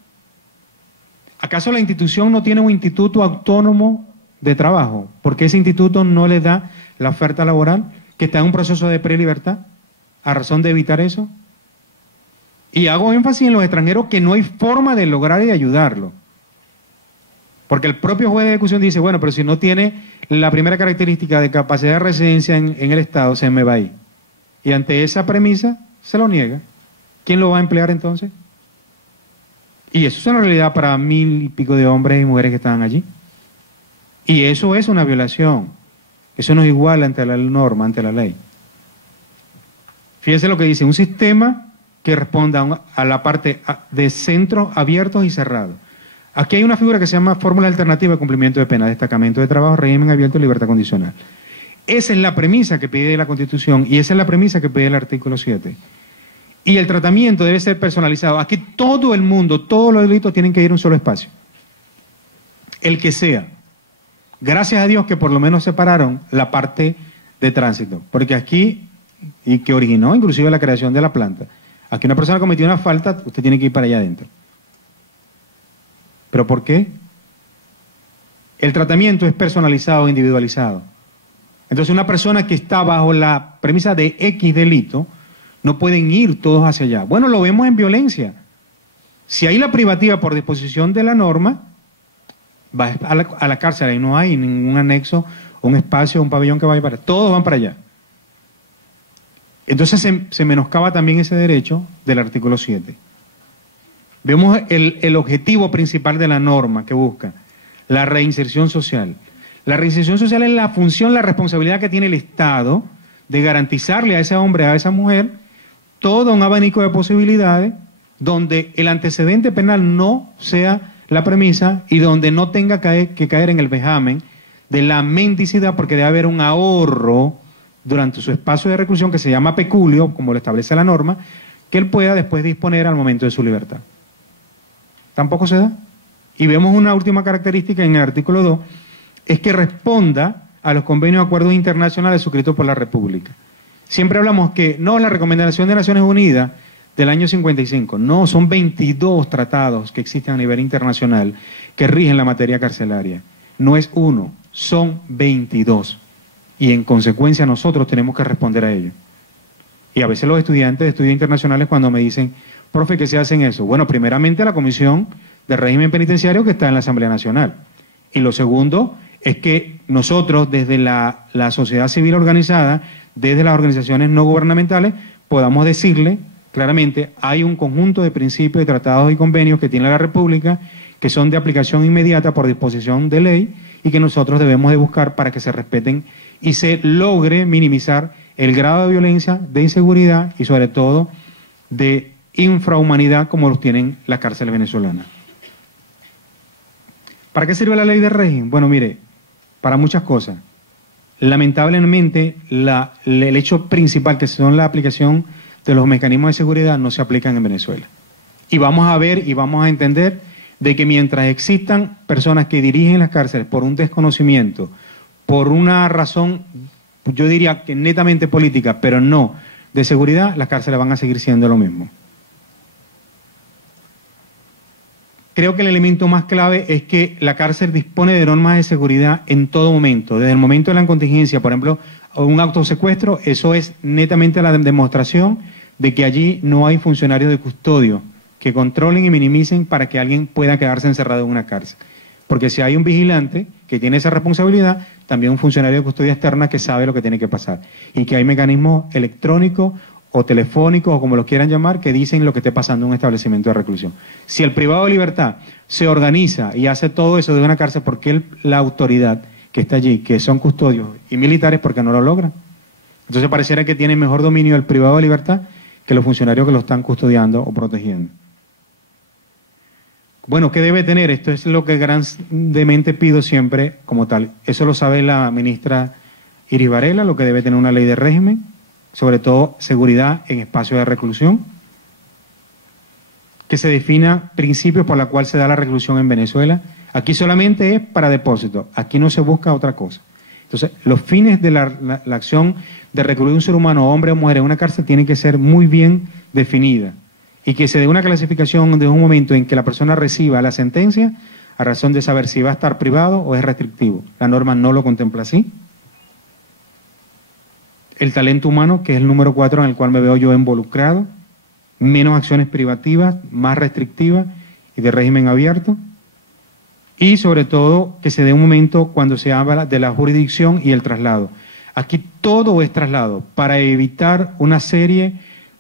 ¿Acaso la institución no tiene un instituto autónomo de trabajo? ¿Por qué ese instituto no le da la oferta laboral? Que está en un proceso de prelibertad, a razón de evitar eso. Y hago énfasis en los extranjeros que no hay forma de lograr y de ayudarlo. Porque el propio juez de ejecución dice, bueno, pero si no tiene la primera característica de capacidad de residencia en el Estado, se me va ahí. Y ante esa premisa, se lo niega. ¿Quién lo va a emplear entonces? Y eso es una realidad para 1000 y pico de hombres y mujeres que estaban allí. Y eso es una violación. Eso no es igual ante la norma, ante la ley. Fíjense lo que dice, un sistema que responda a la parte de centros abiertos y cerrados. Aquí hay una figura que se llama fórmula alternativa de cumplimiento de pena, destacamento de trabajo, régimen abierto y libertad condicional. Esa es la premisa que pide la Constitución y esa es la premisa que pide el artículo 7. Y el tratamiento debe ser personalizado. Aquí todo el mundo, todos los delitos tienen que ir a un solo espacio. El que sea. Gracias a Dios que por lo menos separaron la parte de tránsito, porque aquí, y que originó inclusive la creación de la planta, aquí una persona cometió una falta, usted tiene que ir para allá adentro. ¿Pero por qué? El tratamiento es personalizado, individualizado. Entonces una persona que está bajo la premisa de X delito, no pueden ir todos hacia allá. Bueno, lo vemos en violencia. Si hay la privativa por disposición de la norma, va a la cárcel, ahí no hay ningún anexo, un espacio, un pabellón que vaya para... Todos van para allá. Entonces se menoscaba también ese derecho del artículo 7. Vemos el objetivo principal de la norma que busca, la reinserción social. La reinserción social es la función, la responsabilidad que tiene el Estado de garantizarle a ese hombre, a esa mujer, todo un abanico de posibilidades donde el antecedente penal no sea la premisa y donde no tenga que caer en el vejamen de la mendicidad, porque debe haber un ahorro durante su espacio de reclusión que se llama peculio, como lo establece la norma, que él pueda después disponer al momento de su libertad. Tampoco se da. Y vemos una última característica en el artículo 2, es que responda a los convenios y acuerdos internacionales suscritos por la República. Siempre hablamos que no, la recomendación de Naciones Unidas del año 55, no, son 22 tratados que existen a nivel internacional que rigen la materia carcelaria. No es uno, son 22. Y en consecuencia nosotros tenemos que responder a ello. Y a veces los estudiantes de estudios internacionales cuando me dicen, profe, ¿qué se hace en eso? Bueno, primeramente la Comisión de Régimen Penitenciario que está en la Asamblea Nacional. Y lo segundo es que nosotros desde la sociedad civil organizada, desde las organizaciones no gubernamentales, podamos decirle claramente, hay un conjunto de principios, de tratados y convenios que tiene la República que son de aplicación inmediata por disposición de ley y que nosotros debemos de buscar para que se respeten y se logre minimizar el grado de violencia, de inseguridad y sobre todo de infrahumanidad como los tienen las cárceles venezolanas. ¿Para qué sirve la ley de régimen? Bueno, mire, para muchas cosas. Lamentablemente, el hecho principal, que son la aplicación de los mecanismos de seguridad, no se aplican en Venezuela. Y vamos a ver y vamos a entender de que mientras existan personas que dirigen las cárceles por un desconocimiento, por una razón, yo diría que netamente política, pero no de seguridad, las cárceles van a seguir siendo lo mismo. Creo que el elemento más clave es que la cárcel dispone de normas de seguridad en todo momento. Desde el momento de la contingencia, por ejemplo, un autosecuestro, eso es netamente la demostración de que allí no hay funcionarios de custodio que controlen y minimicen para que alguien pueda quedarse encerrado en una cárcel. Porque si hay un vigilante que tiene esa responsabilidad, también un funcionario de custodia externa que sabe lo que tiene que pasar. Y que hay mecanismos electrónicos o telefónicos, o como los quieran llamar, que dicen lo que esté pasando en un establecimiento de reclusión. Si el privado de libertad se organiza y hace todo eso de una cárcel, ¿por qué la autoridad que está allí, que son custodios y militares, por qué no lo logran? Entonces pareciera que tiene mejor dominio el privado de libertad que los funcionarios que lo están custodiando o protegiendo. Bueno, ¿qué debe tener? Esto es lo que grandemente pido siempre como tal. Eso lo sabe la ministra Iris Varela, lo que debe tener una ley de régimen, sobre todo seguridad en espacios de reclusión, que se defina principios por los cuales se da la reclusión en Venezuela. Aquí solamente es para depósito, aquí no se busca otra cosa. Entonces, los fines de la acción de recluir un ser humano, hombre o mujer, en una cárcel tienen que ser muy bien definida y que se dé una clasificación desde un momento en que la persona reciba la sentencia a razón de saber si va a estar privado o es restrictivo. La norma no lo contempla así. El talento humano, que es el número 4 en el cual me veo yo involucrado, menos acciones privativas, más restrictivas y de régimen abierto. Y sobre todo que se dé un momento cuando se habla de la jurisdicción y el traslado. Aquí todo es traslado para evitar una serie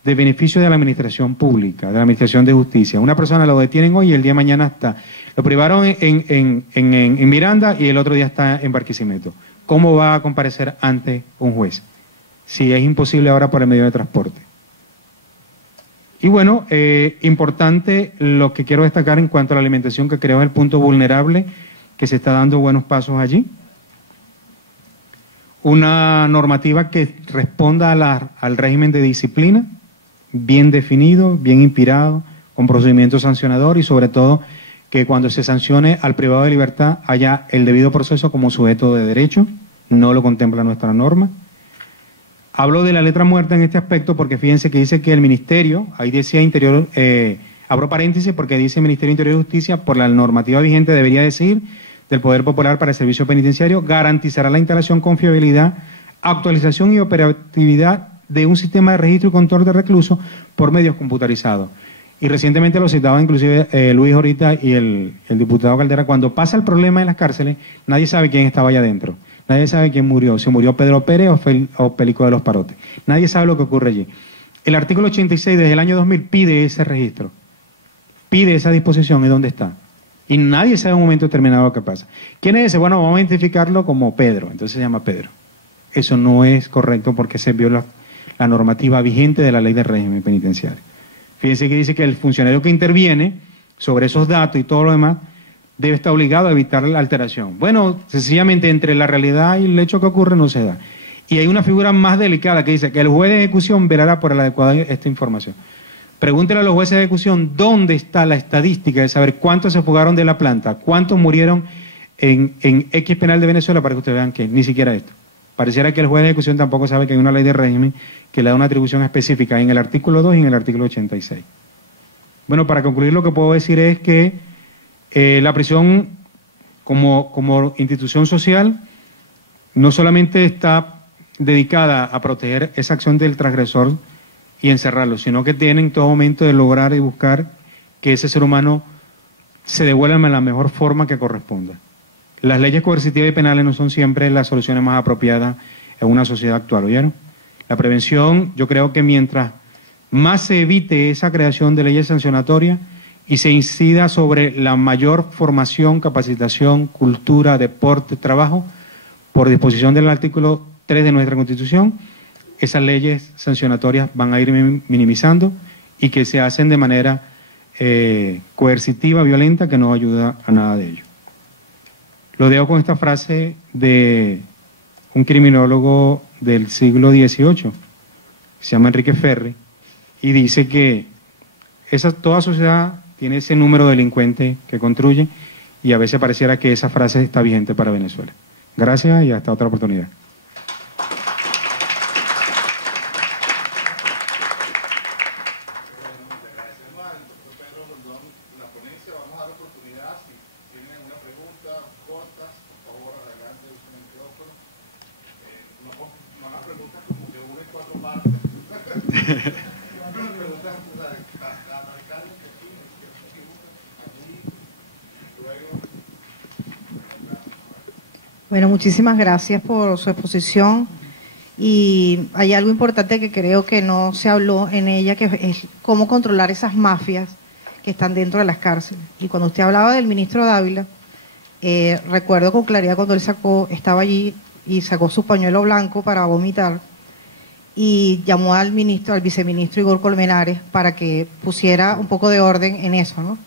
de beneficios de la administración pública, de la administración de justicia. Una persona lo detienen hoy y el día de mañana está. Lo privaron en Miranda y el otro día está en Barquisimeto. ¿Cómo va a comparecer ante un juez? Si es imposible ahora por el medio de transporte. Y bueno, importante lo que quiero destacar en cuanto a la alimentación, que creo es el punto vulnerable, que se está dando buenos pasos allí. Una normativa que responda al régimen de disciplina, bien definido, bien inspirado, con procedimiento sancionador y sobre todo que cuando se sancione al privado de libertad haya el debido proceso como sujeto de derecho, no lo contempla nuestra norma. Hablo de la letra muerta en este aspecto porque fíjense que dice que el Ministerio, ahí decía Interior, abro paréntesis porque dice Ministerio de Interior y Justicia, por la normativa vigente debería decir, del Poder Popular para el Servicio Penitenciario, garantizará la instalación, confiabilidad, actualización y operatividad de un sistema de registro y control de reclusos por medios computarizados. Y recientemente lo citaba inclusive Luis ahorita y el diputado Caldera, cuando pasa el problema en las cárceles, nadie sabe quién estaba allá adentro. Nadie sabe quién murió, si murió Pedro Pérez o Pelico de los Parotes. Nadie sabe lo que ocurre allí. El artículo 86 desde el año 2000 pide ese registro, pide esa disposición y dónde está. Y nadie sabe en un momento determinado lo que pasa. ¿Quién es ese? Bueno, vamos a identificarlo como Pedro, entonces se llama Pedro. Eso no es correcto porque se viola la normativa vigente de la ley de régimen penitenciario. Fíjense que dice que el funcionario que interviene sobre esos datos y todo lo demás debe estar obligado a evitar la alteración. Bueno, sencillamente entre la realidad y el hecho que ocurre no se da. Y hay una figura más delicada que dice que el juez de ejecución velará por la adecuada esta información. Pregúntele a los jueces de ejecución dónde está la estadística de saber cuántos se fugaron de la planta, cuántos murieron en X penal de Venezuela para que ustedes vean que ni siquiera esto. Pareciera que el juez de ejecución tampoco sabe que hay una ley de régimen que le da una atribución específica en el artículo 2 y en el artículo 86. Bueno, para concluir lo que puedo decir es que la prisión como institución social no solamente está dedicada a proteger esa acción del transgresor y encerrarlo, sino que tiene en todo momento de lograr y buscar que ese ser humano se devuelva en la mejor forma que corresponda. Las leyes coercitivas y penales no son siempre las soluciones más apropiadas en una sociedad actual, ¿oyeron? La prevención, yo creo que mientras más se evite esa creación de leyes sancionatorias y se incida sobre la mayor formación, capacitación, cultura, deporte, trabajo, por disposición del artículo 3 de nuestra Constitución, esas leyes sancionatorias van a ir minimizando y que se hacen de manera coercitiva, violenta, que no ayuda a nada de ello. Lo dejo con esta frase de un criminólogo del siglo XVIII, se llama Enrique Ferri, y dice que toda sociedad tiene ese número de delincuentes que construye, y a veces pareciera que esa frase está vigente para Venezuela. Gracias y hasta otra oportunidad. Bueno, muchísimas gracias por su exposición, y hay algo importante que creo que no se habló en ella, que es cómo controlar esas mafias que están dentro de las cárceles. Y cuando usted hablaba del ministro Dávila, recuerdo con claridad cuando él estaba allí y sacó su pañuelo blanco para vomitar y llamó al viceministro Igor Colmenares para que pusiera un poco de orden en eso, ¿no?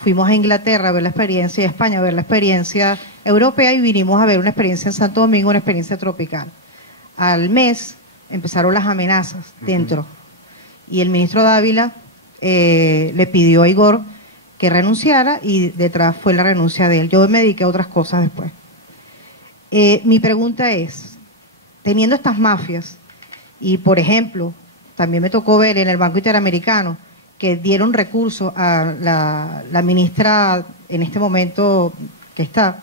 Fuimos a Inglaterra a ver la experiencia, y a España a ver la experiencia europea, y vinimos a ver una experiencia en Santo Domingo, una experiencia tropical. Al mes empezaron las amenazas dentro, y el ministro Dávila le pidió a Igor que renunciara, y detrás fue la renuncia de él. Yo me dediqué a otras cosas después. Mi pregunta es, teniendo estas mafias, y por ejemplo, también me tocó ver en el Banco Interamericano que dieron recursos a la ministra en este momento que está,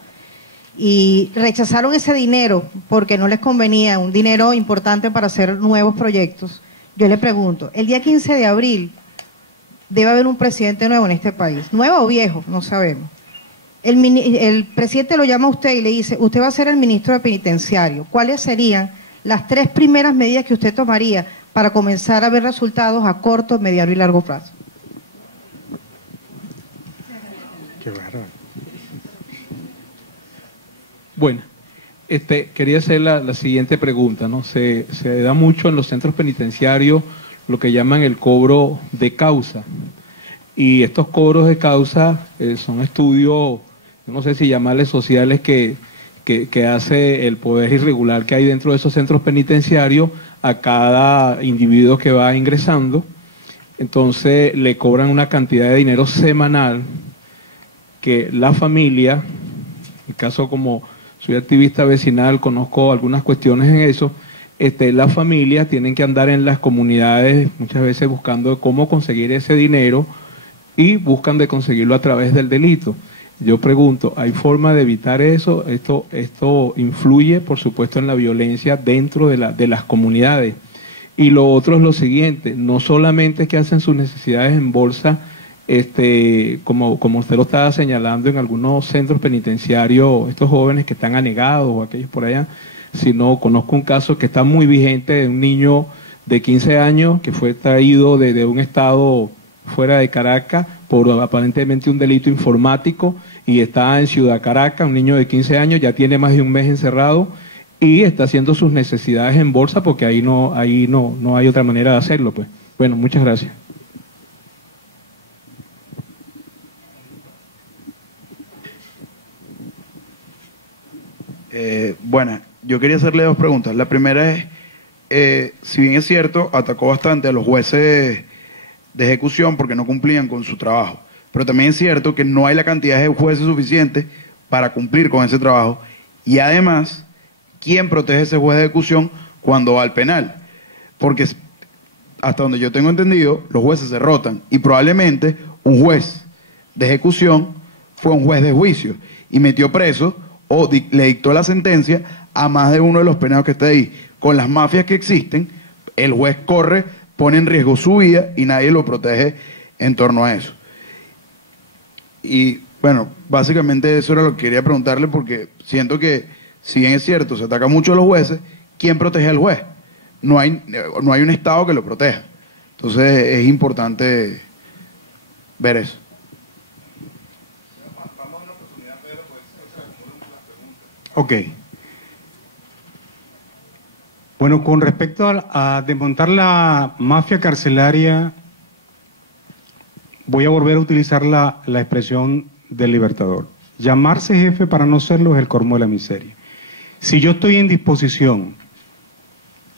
y rechazaron ese dinero porque no les convenía, un dinero importante para hacer nuevos proyectos. Yo le pregunto, el día 15 de abril debe haber un presidente nuevo en este país, nuevo o viejo, no sabemos. El presidente lo llama a usted y le dice, usted va a ser el ministro de penitenciario. ¿Cuáles serían las 3 primeras medidas que usted tomaría para comenzar a ver resultados a corto, mediano y largo plazo? Qué bárbaro. Bueno, quería hacer la siguiente pregunta, ¿no? Se da mucho en los centros penitenciarios lo que llaman el cobro de causa. Y estos cobros de causa son estudios, no sé si llamarles sociales, que hace el poder irregular que hay dentro de esos centros penitenciarios a cada individuo que va ingresando. Entonces le cobran una cantidad de dinero semanal que la familia, en el caso como soy activista vecinal, conozco algunas cuestiones en eso, las familias tienen que andar en las comunidades muchas veces buscando cómo conseguir ese dinero, y buscan de conseguirlo a través del delito. Yo pregunto, ¿hay forma de evitar eso? Esto influye, por supuesto, en la violencia dentro de las comunidades. Y lo otro es lo siguiente, no solamente es que hacen sus necesidades en bolsa, como usted lo estaba señalando en algunos centros penitenciarios, estos jóvenes que están anegados o aquellos por allá, sino conozco un caso que está muy vigente de un niño de 15 años que fue traído de un estado fuera de Caracas por aparentemente un delito informático, y está en Ciudad Caracas, un niño de 15 años, ya tiene más de un mes encerrado y está haciendo sus necesidades en bolsa porque ahí no hay otra manera de hacerlo, pues. Bueno, muchas gracias. Bueno, yo quería hacerle 2 preguntas. La primera es, si bien es cierto, atacó bastante a los jueces de ejecución porque no cumplían con su trabajo, pero también es cierto que no hay la cantidad de jueces suficiente para cumplir con ese trabajo. Y además, ¿quién protege a ese juez de ejecución cuando va al penal? Porque hasta donde yo tengo entendido, los jueces se rotan y probablemente un juez de ejecución fue un juez de juicio y metió preso o le dictó la sentencia a más de uno de los penados que está ahí. Con las mafias que existen, el juez pone en riesgo su vida y nadie lo protege en torno a eso. Y bueno, básicamente eso era lo que quería preguntarle, porque siento que, si bien es cierto, se ataca mucho a los jueces, ¿quién protege al juez? No hay un Estado que lo proteja. Entonces es importante ver eso. Ok. Bueno, con respecto a desmontar la mafia carcelaria, voy a volver a utilizar la expresión del Libertador. Llamarse jefe para no serlo es el colmo de la miseria. Si yo estoy en disposición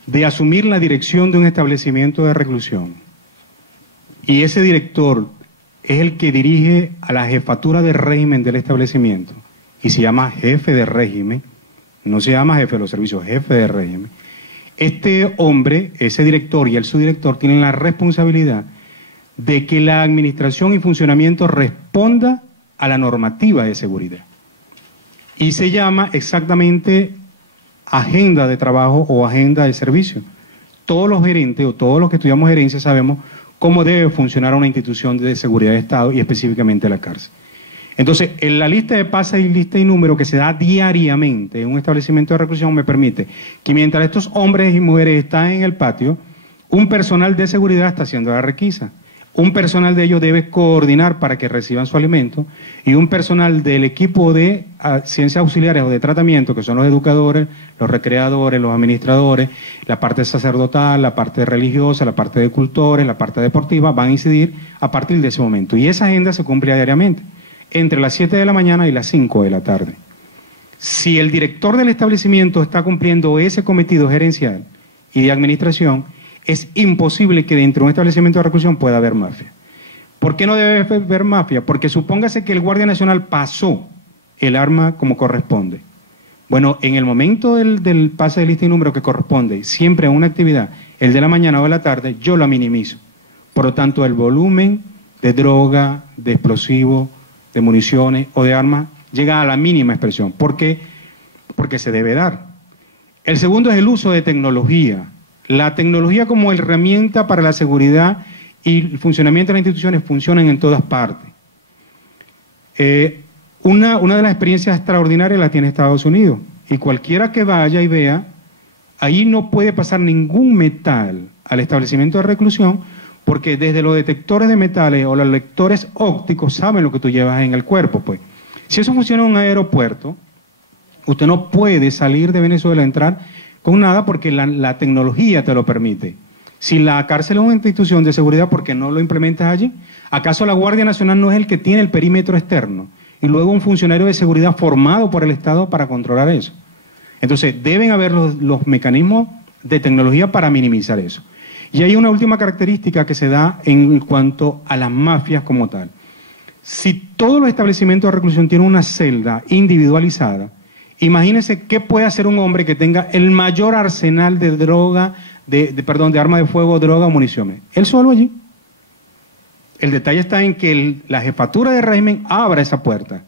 de asumir la dirección de un establecimiento de reclusión y ese director es el que dirige a la jefatura de régimen del establecimiento y se llama jefe de régimen, no se llama jefe de los servicios, jefe de régimen, este hombre, ese director y el subdirector tienen la responsabilidad de que la administración y funcionamiento responda a la normativa de seguridad. Y se llama exactamente agenda de trabajo o agenda de servicio. Todos los gerentes o todos los que estudiamos gerencia sabemos cómo debe funcionar una institución de seguridad de Estado y específicamente la cárcel. Entonces, en la lista de pasa y lista y número que se da diariamente en un establecimiento de reclusión me permite que mientras estos hombres y mujeres están en el patio, un personal de seguridad está haciendo la requisa. Un personal de ellos debe coordinar para que reciban su alimento y un personal del equipo de ciencias auxiliares o de tratamiento, que son los educadores, los recreadores, los administradores, la parte sacerdotal, la parte religiosa, la parte de cultores, la parte deportiva, van a incidir a partir de ese momento. Y esa agenda se cumple diariamente, entre las 7 de la mañana y las 5 de la tarde. Si el director del establecimiento está cumpliendo ese cometido gerencial y de administración, es imposible que dentro de un establecimiento de reclusión pueda haber mafia. ¿Por qué no debe haber mafia? Porque supóngase que el Guardia Nacional pasó el arma como corresponde. Bueno, en el momento del pase de lista y número que corresponde siempre a una actividad, el de la mañana o de la tarde, yo la minimizo. Por lo tanto, el volumen de droga, de explosivos, de municiones o de armas llega a la mínima expresión. ¿Por qué? Porque se debe dar. El segundo es el uso de tecnología. La tecnología como herramienta para la seguridad y el funcionamiento de las instituciones funcionan en todas partes. Una de las experiencias extraordinarias la tiene Estados Unidos. Y cualquiera que vaya y vea, ahí no puede pasar ningún metal al establecimiento de reclusión, porque desde los detectores de metales o los lectores ópticos saben lo que tú llevas en el cuerpo, pues. Si eso funciona en un aeropuerto, usted no puede salir de Venezuela a entrar con nada porque la tecnología te lo permite. Si la cárcel es una institución de seguridad, ¿por qué no lo implementas allí? ¿Acaso la Guardia Nacional no es el que tiene el perímetro externo? Y luego un funcionario de seguridad formado por el Estado para controlar eso. Entonces, deben haber los mecanismos de tecnología para minimizar eso. Y hay una última característica que se da en cuanto a las mafias como tal. Si todos los establecimientos de reclusión tienen una celda individualizada, imagínense qué puede hacer un hombre que tenga el mayor arsenal de droga, de arma de fuego, droga o municiones. Él solo allí. El detalle está en que la jefatura de régimen abra esa puerta.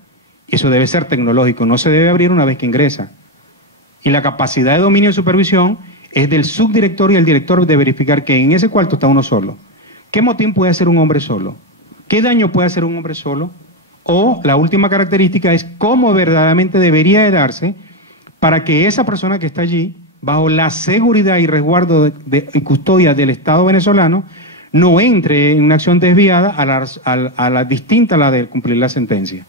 Eso debe ser tecnológico, no se debe abrir una vez que ingresa. Y la capacidad de dominio y supervisión es del subdirector y el director de verificar que en ese cuarto está uno solo. ¿Qué motín puede hacer un hombre solo? ¿Qué daño puede hacer un hombre solo? O la última característica es cómo verdaderamente debería de darse para que esa persona que está allí, bajo la seguridad y resguardo y custodia del Estado venezolano, no entre en una acción desviada a la distinta a la de cumplir la sentencia.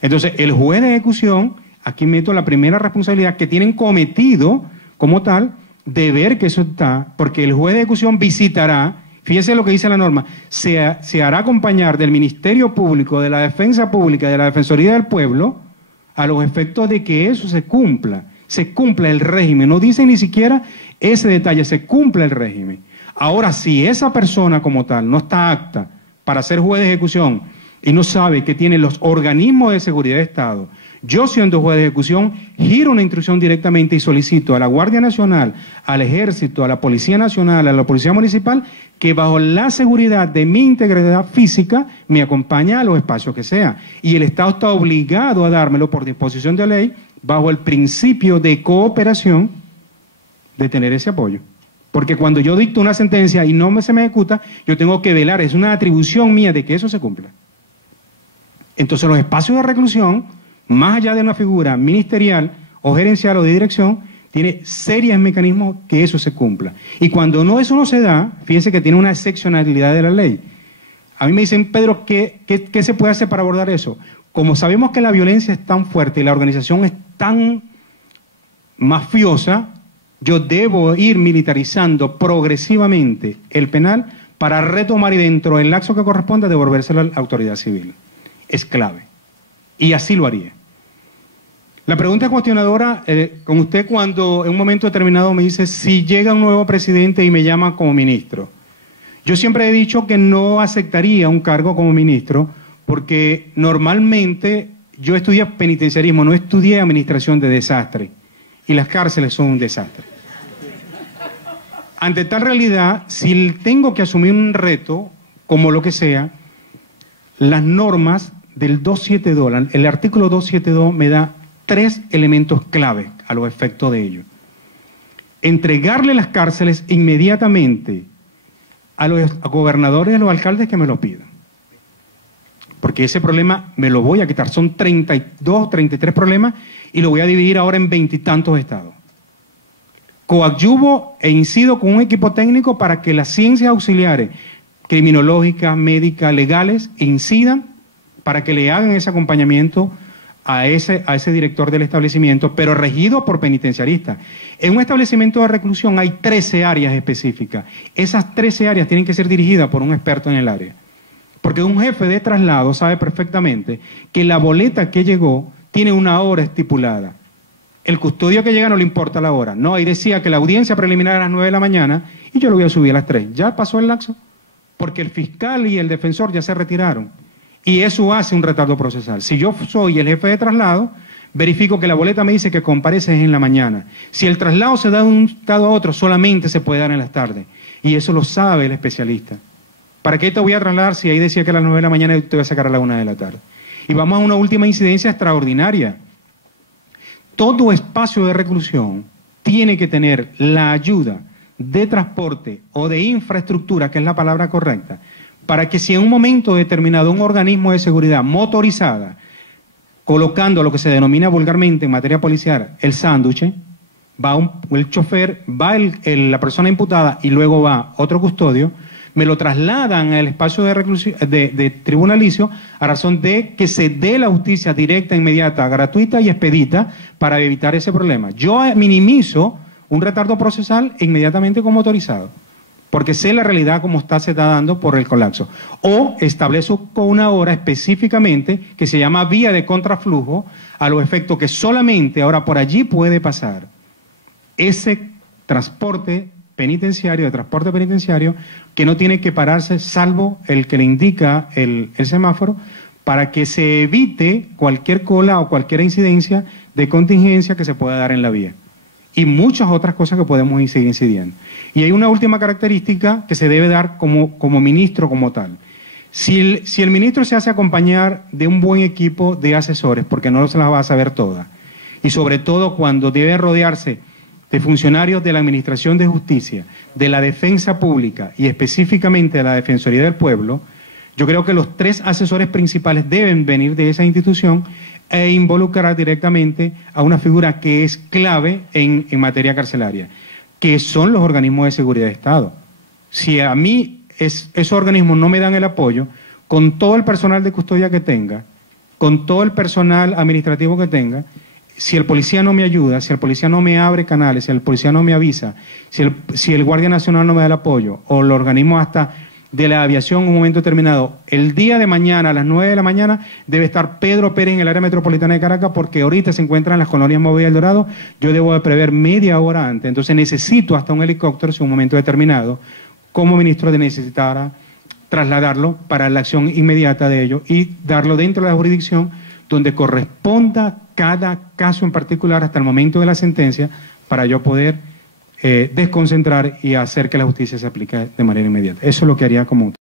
Entonces, el juez de ejecución, aquí meto la primera responsabilidad que tienen cometido como tal, de ver que eso está, porque el juez de ejecución visitará. Fíjese lo que dice la norma, se hará acompañar del Ministerio Público, de la Defensa Pública, de la Defensoría del Pueblo, a los efectos de que eso se cumpla el régimen. No dice ni siquiera ese detalle, se cumpla el régimen. Ahora, si esa persona como tal no está apta para ser juez de ejecución y no sabe que tiene los organismos de seguridad de Estado Yo, siendo juez de ejecución, giro una instrucción directamente y solicito a la Guardia Nacional, al Ejército, a la Policía Nacional, a la Policía Municipal, que bajo la seguridad de mi integridad física me acompañe a los espacios que sea. Y el Estado está obligado a dármelo por disposición de ley, bajo el principio de cooperación, de tener ese apoyo. Porque cuando yo dicto una sentencia y no se me ejecuta, yo tengo que velar, es una atribución mía de que eso se cumpla. Entonces los espacios de reclusión, más allá de una figura ministerial o gerencial o de dirección, tiene serios mecanismos que eso se cumpla. Y cuando eso no se da, fíjense que tiene una excepcionalidad de la ley. A mí me dicen, Pedro, ¿qué se puede hacer para abordar eso? Como sabemos que la violencia es tan fuerte y la organización es tan mafiosa, yo debo ir militarizando progresivamente el penal para retomar y dentro del lapso que corresponda devolvérselo a la autoridad civil. Es clave. Y así lo haría. La pregunta cuestionadora, con usted cuando en un momento determinado me dice si llega un nuevo presidente y me llama como ministro. Yo siempre he dicho que no aceptaría un cargo como ministro porque normalmente yo estudié penitenciarismo, no estudié administración de desastre y las cárceles son un desastre. Ante tal realidad, si tengo que asumir un reto, como lo que sea, las normas del 272, el artículo 272 me da 3 elementos clave a los efectos de ello. Entregarle las cárceles inmediatamente a los gobernadores y a los alcaldes que me lo pidan. Porque ese problema me lo voy a quitar. Son 32, 33 problemas y lo voy a dividir ahora en 20 y tantos estados. Coadyuvo e incido con un equipo técnico para que las ciencias auxiliares, criminológicas, médicas, legales, incidan para que le hagan ese acompañamiento a ese director del establecimiento, pero regido por penitenciaristas. En un establecimiento de reclusión hay 13 áreas específicas. Esas 13 áreas tienen que ser dirigidas por un experto en el área. Porque un jefe de traslado sabe perfectamente que la boleta que llegó tiene una hora estipulada. El custodio que llega no le importa la hora. No, ahí decía que la audiencia preliminar a las 9 de la mañana y yo lo voy a subir a las 3. Ya pasó el lapso, porque el fiscal y el defensor ya se retiraron. Y eso hace un retardo procesal. Si yo soy el jefe de traslado, verifico que la boleta me dice que compareces en la mañana. Si el traslado se da de un estado a otro, solamente se puede dar en las tardes. Y eso lo sabe el especialista. ¿Para qué te voy a trasladar si ahí decía que a las 9 de la mañana y te voy a sacar a la 1 de la tarde? Y vamos a una última incidencia extraordinaria. Todo espacio de reclusión tiene que tener la ayuda de transporte o de infraestructura, que es la palabra correcta, para que si en un momento determinado un organismo de seguridad motorizada, colocando lo que se denomina vulgarmente en materia policial el sándwich, va el chofer, va la persona imputada y luego va otro custodio, me lo trasladan al espacio de reclusión, de tribunalicio, a razón de que se dé la justicia directa, inmediata, gratuita y expedita para evitar ese problema. Yo minimizo un retardo procesal inmediatamente con motorizado, porque sé la realidad como se está dando por el colapso. O establezco con una hora específicamente que se llama vía de contraflujo, a los efectos que solamente ahora por allí puede pasar ese transporte penitenciario, de transporte penitenciario, que no tiene que pararse salvo el que le indica el semáforo, para que se evite cualquier cola o cualquier incidencia de contingencia que se pueda dar en la vía. Y muchas otras cosas que podemos seguir incidiendo. Y hay una última característica que se debe dar como ministro como tal. Si el ministro se hace acompañar de un buen equipo de asesores, porque no se las va a saber todas, y sobre todo cuando debe rodearse de funcionarios de la Administración de Justicia, de la Defensa Pública y específicamente de la Defensoría del Pueblo, yo creo que los 3 asesores principales deben venir de esa institución e involucrar directamente a una figura que es clave en materia carcelaria, que son los organismos de seguridad de Estado. Si a mí esos organismos no me dan el apoyo, con todo el personal de custodia que tenga, con todo el personal administrativo que tenga, si el policía no me ayuda, si el policía no me abre canales, si el policía no me avisa, si el Guardia Nacional no me da el apoyo, o el organismo hasta de la aviación en un momento determinado, el día de mañana a las 9 de la mañana debe estar Pedro Pérez en el área metropolitana de Caracas, porque ahorita se encuentran las colonias Movida El Dorado, yo debo de prever media hora antes, entonces necesito hasta un helicóptero si en un momento determinado, como ministro, de necesitar trasladarlo para la acción inmediata de ello y darlo dentro de la jurisdicción donde corresponda cada caso en particular hasta el momento de la sentencia, para yo poder desconcentrar y hacer que la justicia se aplique de manera inmediata. Eso es lo que haría como